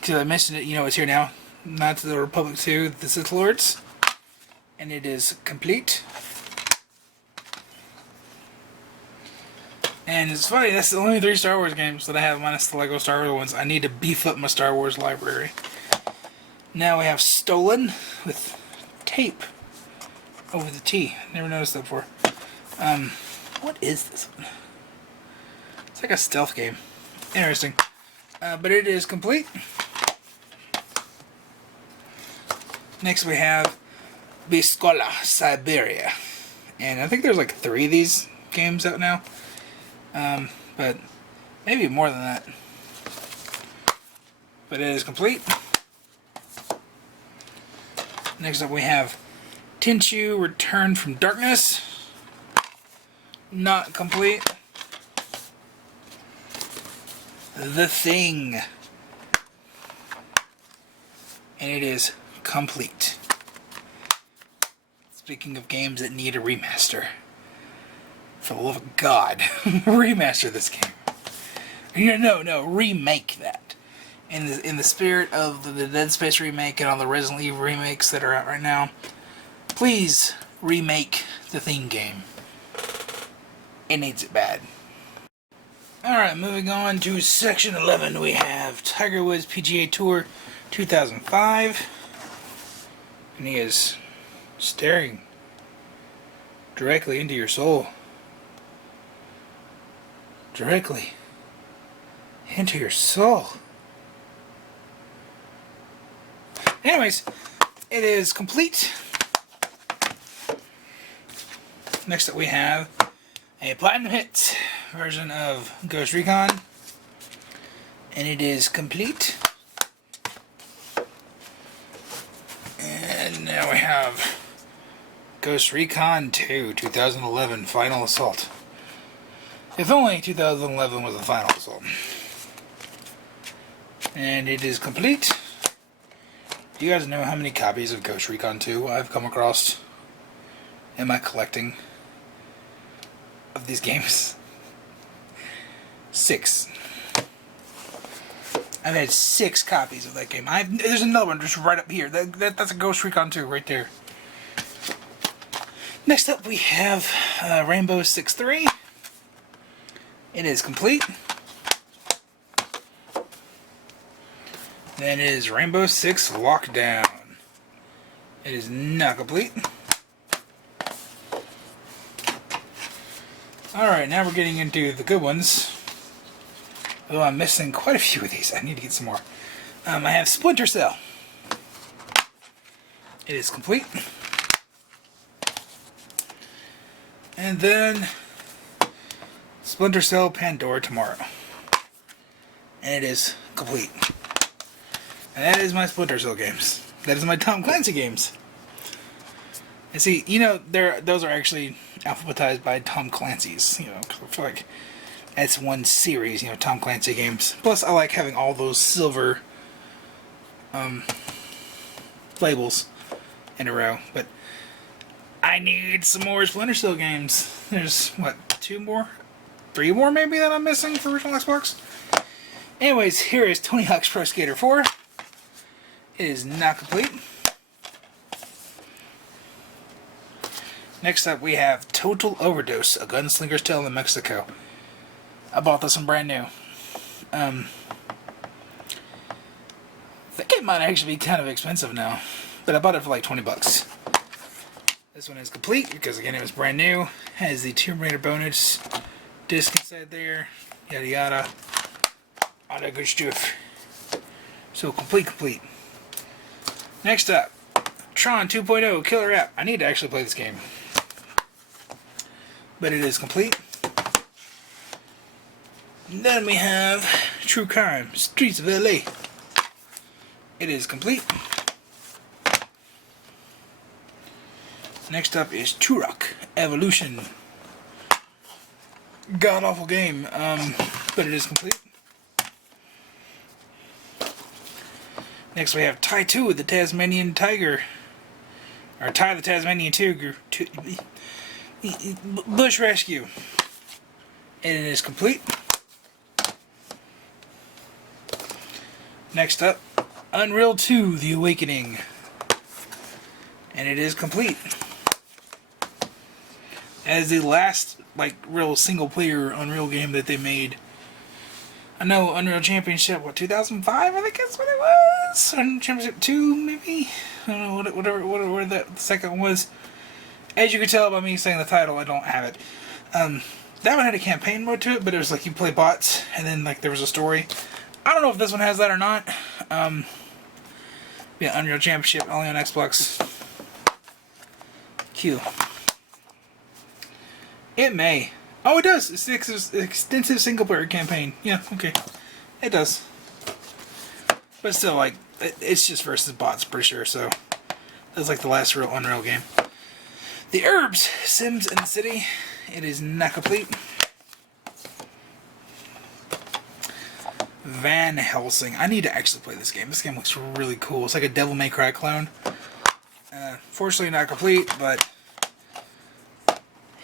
Because I mentioned it, it's here now. Knights of the Republic 2, the Sith Lords. And it is complete. And it's funny, that's the only 3 Star Wars games that I have, minus the Lego Star Wars ones. I need to beef up my Star Wars library. Now we have Stolen with tape over the T. Never noticed that before. What is this one? It's like a stealth game. Interesting. But it is complete. Next we have Vizkola Siberia. And I think there's like 3 of these games out now. But maybe more than that. But it is complete. Next up we have Tenchu Return from Darkness. Not complete. The Thing. And it is complete. Speaking of games that need a remaster. For the love of God, remaster this game. No, remake that. in the spirit of the Dead Space remake and all the Resident Evil remakes that are out right now, please remake the theme game. It needs it bad. Alright, moving on to Section 11, we have Tiger Woods PGA Tour 2005. And he is staring directly into your soul. Directly into your soul. Anyways, it is complete. Next up we have a Platinum Hit version of Ghost Recon. And it is complete. And now we have Ghost Recon 2 2011 Final Assault. If only 2011 was the Final Assault. And it is complete. Do you guys know how many copies of Ghost Recon 2 I've come across in my collecting of these games? 6. I've had 6 copies of that game. There's another one just right up here. That's a Ghost Recon 2 right there. Next up we have Rainbow Six 3. It is complete. Then it is Rainbow Six Lockdown. It is not complete. Alright, now we're getting into the good ones. Although I'm missing quite a few of these. I need to get some more. I have Splinter Cell. It is complete. And then Splinter Cell Pandora Tomorrow. And it is complete. And that is my Splinter Cell games. That is my Tom Clancy games. And see, you know, those are actually alphabetized by Tom Clancy's. You know, 'cause I feel like that's one series, you know, Tom Clancy games. Plus, I like having all those silver labels in a row. But I need some more Splinter Cell games. There's, what, 2 more? 3 more, maybe, that I'm missing for original Xbox? Anyways, here is Tony Hawk's Pro Skater 4. It is not complete. Next up, we have Total Overdose, A Gunslinger's Tale in Mexico. I bought this one brand new. I think it might actually be kind of expensive now, but I bought it for like 20 bucks. This one is complete because, again, it was brand new. Has the Tomb Raider bonus disc inside there. Yada yada. All that good stuff. So, complete. Next up, Tron 2.0 Killer App. I need to actually play this game. But it is complete. And then we have True Crime, Streets of LA. It is complete. Next up is Turok Evolution. God awful game, but it is complete. Next we have Ty 2, the Tasmanian Tiger. Or Ty the Tasmanian Tiger. Bush Rescue. And it is complete. Next up, Unreal 2, The Awakening. And it is complete. As the last, like, real single-player Unreal game that they made. I know Unreal Championship, what, 2005, I think that's what it was? Unreal Championship 2, maybe? I don't know, whatever that second one was. As you can tell by me saying the title, I don't have it. That one had a campaign mode to it, but it was like you play bots, and then like there was a story. I don't know if this one has that or not. Yeah, Unreal Championship, only on Xbox. Q. It may. Oh, it does. It's the extensive single-player campaign. Yeah, okay. It does. But still, like, it's just versus bots, pretty sure, so... That's like the last real Unreal game. The Herbs, Sims in the City. It is not complete. Van Helsing. I need to actually play this game. This game looks really cool. It's like a Devil May Cry clone. Fortunately not complete, but...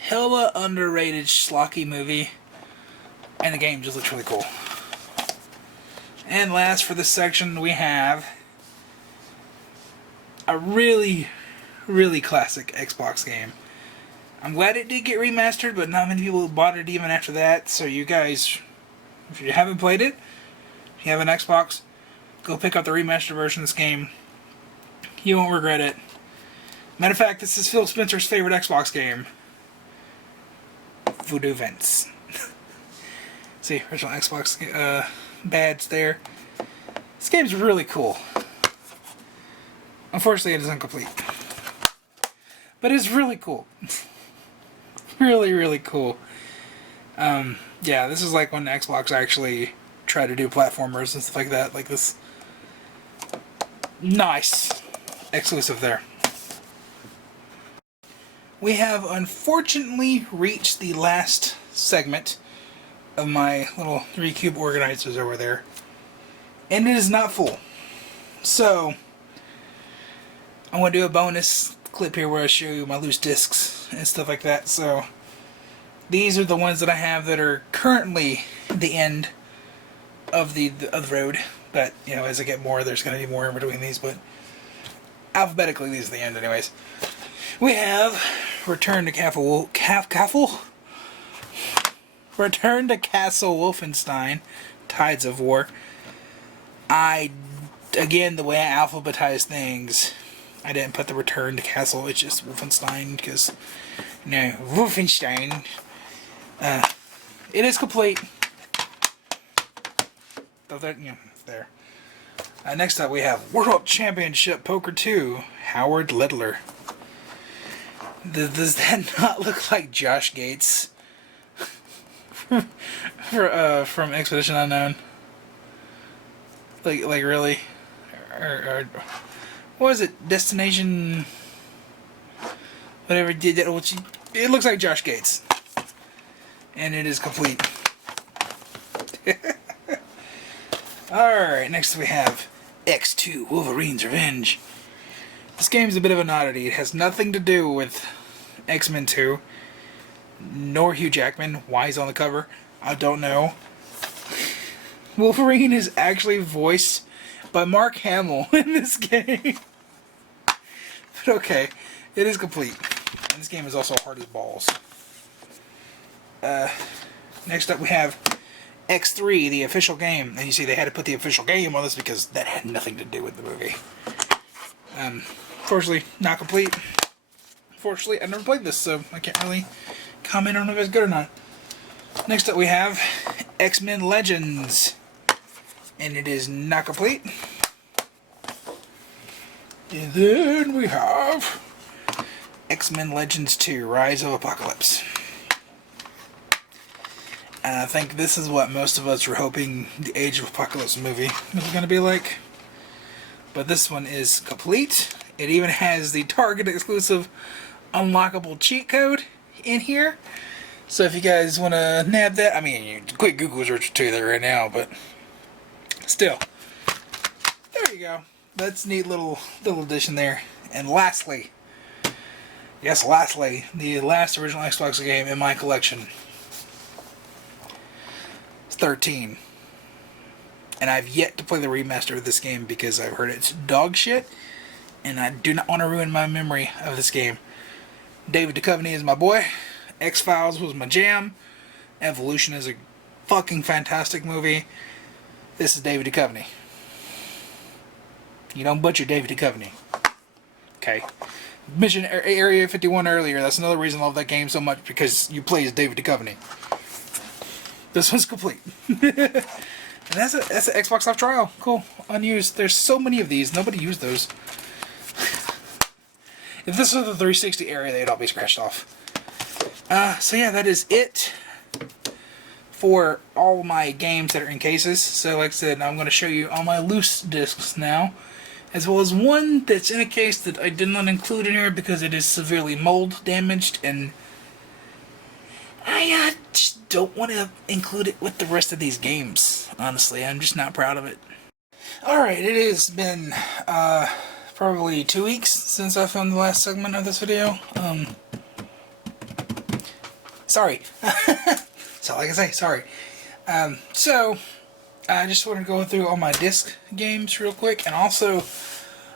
hella underrated schlocky movie, and the game just looks really cool. And last for this section, we have a really, really classic Xbox game. I'm glad it did get remastered, but not many people bought it even after that. So you guys, if you haven't played it, if you have an Xbox, go pick up the remastered version of this game. You won't regret it. Matter of fact, this is Phil Spencer's favorite Xbox game. Voodoo Vents. See, original Xbox badge there. This game's really cool. Unfortunately, it is incomplete. But it's really cool. Really, really cool. Yeah, this is like when Xbox actually tried to do platformers and stuff like that. Like this. Nice. Exclusive there. We have unfortunately reached the last segment of my little 3-cube organizers over there. And it is not full. So, I'm going to do a bonus clip here where I show you my loose discs and stuff like that. So, these are the ones that I have that are currently the end of the road. But, you know, as I get more, there's going to be more in between these. But, alphabetically, these are the end anyways. We have Return to Castle Wolfenstein, Tides of War. Again, the way I alphabetize things, I didn't put the Return to Castle, it's just Wolfenstein, because, you know, Wolfenstein. It is complete. So that, you know, there. Next up we have World Championship Poker 2, Howard Littler. Does that not look like Josh Gates from Expedition Unknown? Like really? Or what was it? Destination? Whatever did that? It looks like Josh Gates, and it is complete. All right, next we have X2 Wolverine's Revenge. This game is a bit of an oddity. It has nothing to do with X-Men 2, nor Hugh Jackman. Why he's on the cover, I don't know. Wolverine is actually voiced by Mark Hamill in this game. But okay, it is complete. And this game is also hard as balls. Next up we have X3, the official game. And you see they had to put the official game on this because that had nothing to do with the movie. Fortunately, not complete. Fortunately, I've never played this, so I can't really comment on if it's good or not. Next up we have X-Men Legends. And it is not complete. And then we have X-Men Legends 2, Rise of Apocalypse. And I think this is what most of us were hoping the Age of Apocalypse movie was going to be like. But this one is complete. It even has the Target exclusive unlockable cheat code in here. So if you guys want to nab that, I mean, you quick Google search too there right now, but still, there you go. That's a neat little addition there. And lastly, yes, lastly, the last original Xbox game in my collection. It's 13. And I've yet to play the remaster of this game because I've heard it's dog shit. And I do not want to ruin my memory of this game. David Duchovny is my boy. X-Files was my jam. Evolution is a fucking fantastic movie. This is David Duchovny. You don't butcher David Duchovny. Okay. Mentioned Area 51 earlier. That's another reason I love that game so much, because you play as David Duchovny. This one's complete. And that's an Xbox Live Trial. Cool. Unused. There's so many of these. Nobody used those. If this was the 360 area, they'd all be scratched off. So yeah, that is it for all my games that are in cases. So like I said, I'm going to show you all my loose discs now, as well as one that's in a case that I did not include in here because it is severely mold damaged, and I just don't want to include it with the rest of these games. Honestly, I'm just not proud of it. Alright, it has been probably 2 weeks since I filmed the last segment of this video. Sorry. That's all I can say, sorry. So, I just want to go through all my disc games real quick, and also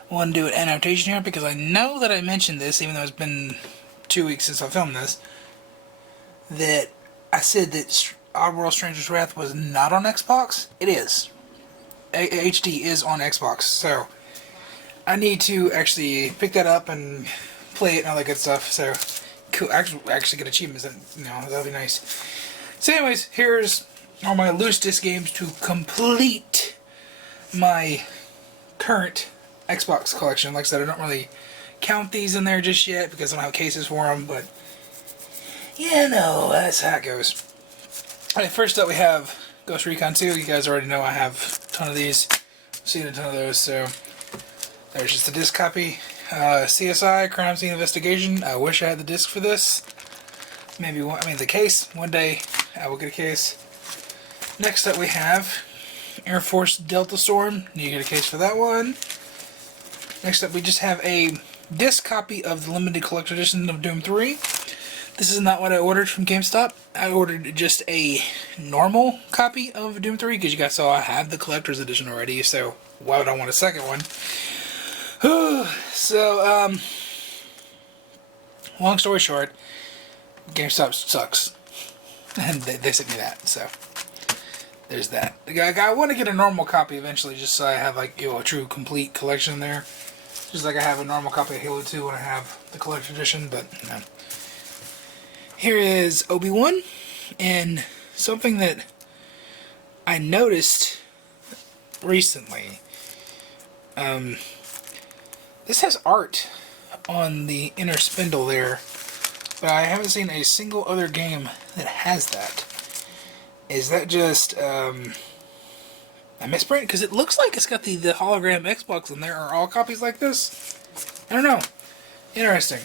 want to do an annotation here because I know that I mentioned this, even though it's been 2 weeks since I filmed this, that I said that Oddworld Stranger's Wrath was not on Xbox. It is. HD is on Xbox, so I need to actually pick that up and play it and all that good stuff. So, cool. Actually get achievements, and that'll be nice. So, anyways, here's all my loose disc games to complete my current Xbox collection. Like I said, I don't really count these in there just yet because I don't have cases for them, but that's how it goes. Alright, first up we have Ghost Recon 2. You guys already know I have a ton of these. I've seen a ton of those, so there's just a disc copy. CSI, Crime Scene Investigation. I wish I had the disc for this. The case. One day I will get a case. Next up we have Air Force Delta Storm. Need to get a case for that one. Next up we just have a disc copy of the limited collector edition of Doom 3. This is not what I ordered from GameStop. I ordered just a normal copy of Doom 3 because you guys saw I have the collector's edition already, so why would I want a second one? So, long story short, GameStop sucks. And they sent me that, so there's that. I want to get a normal copy eventually just so I have a true complete collection there. Just like I have a normal copy of Halo 2 when I have the collector edition, but no. Here is Obi-Wan, and something that I noticed recently. This has art on the inner spindle there, but I haven't seen a single other game that has that. Is that just a misprint? Because it looks like it's got the hologram Xbox in there. Are all copies like this? I don't know. Interesting.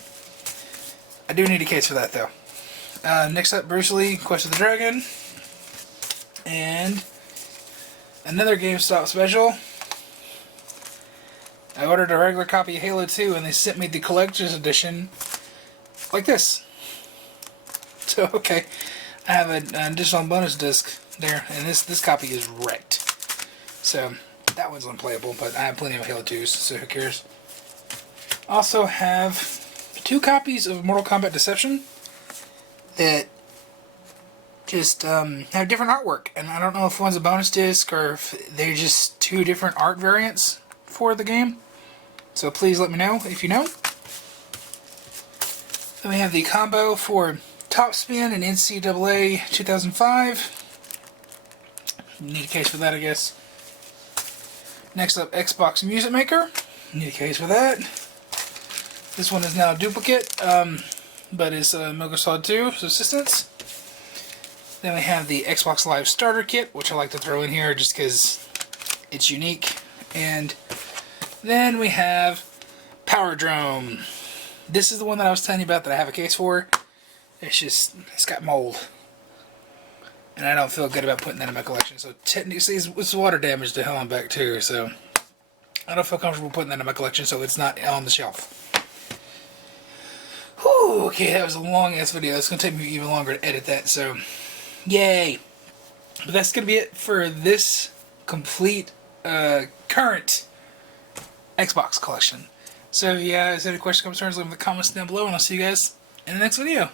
I do need a case for that though. Next up, Bruce Lee, Quest of the Dragon, and another GameStop special. I ordered a regular copy of Halo 2 and they sent me the collector's edition like this. So, okay, I have an additional bonus disc there, and this copy is wrecked. So, that one's unplayable, but I have plenty of Halo 2s, so who cares. Also have 2 copies of Mortal Kombat Deception that just have different artwork, and I don't know if one's a bonus disc or if they're just 2 different art variants for the game. So please let me know if you know. Then we have the combo for Top Spin and NCAA 2005. Need a case for that, I guess. Next up, Xbox Music Maker. Need a case for that. This one is now a duplicate, but it's Metal Gear Solid 2 Subsistence. Then we have the Xbox Live Starter Kit, which I like to throw in here just because it's unique. And then we have Powerdrome. This is the one that I was telling you about that I have a case for. It's got mold. And I don't feel good about putting that in my collection. So technically it's water damage to hell and back too, so I don't feel comfortable putting that in my collection, so it's not on the shelf. Whew, okay, that was a long ass video. It's going to take me even longer to edit that, so yay. But that's going to be it for this complete current Xbox collection. So yeah, if you have any questions, concerns, leave them in the comments down below, and I'll see you guys in the next video.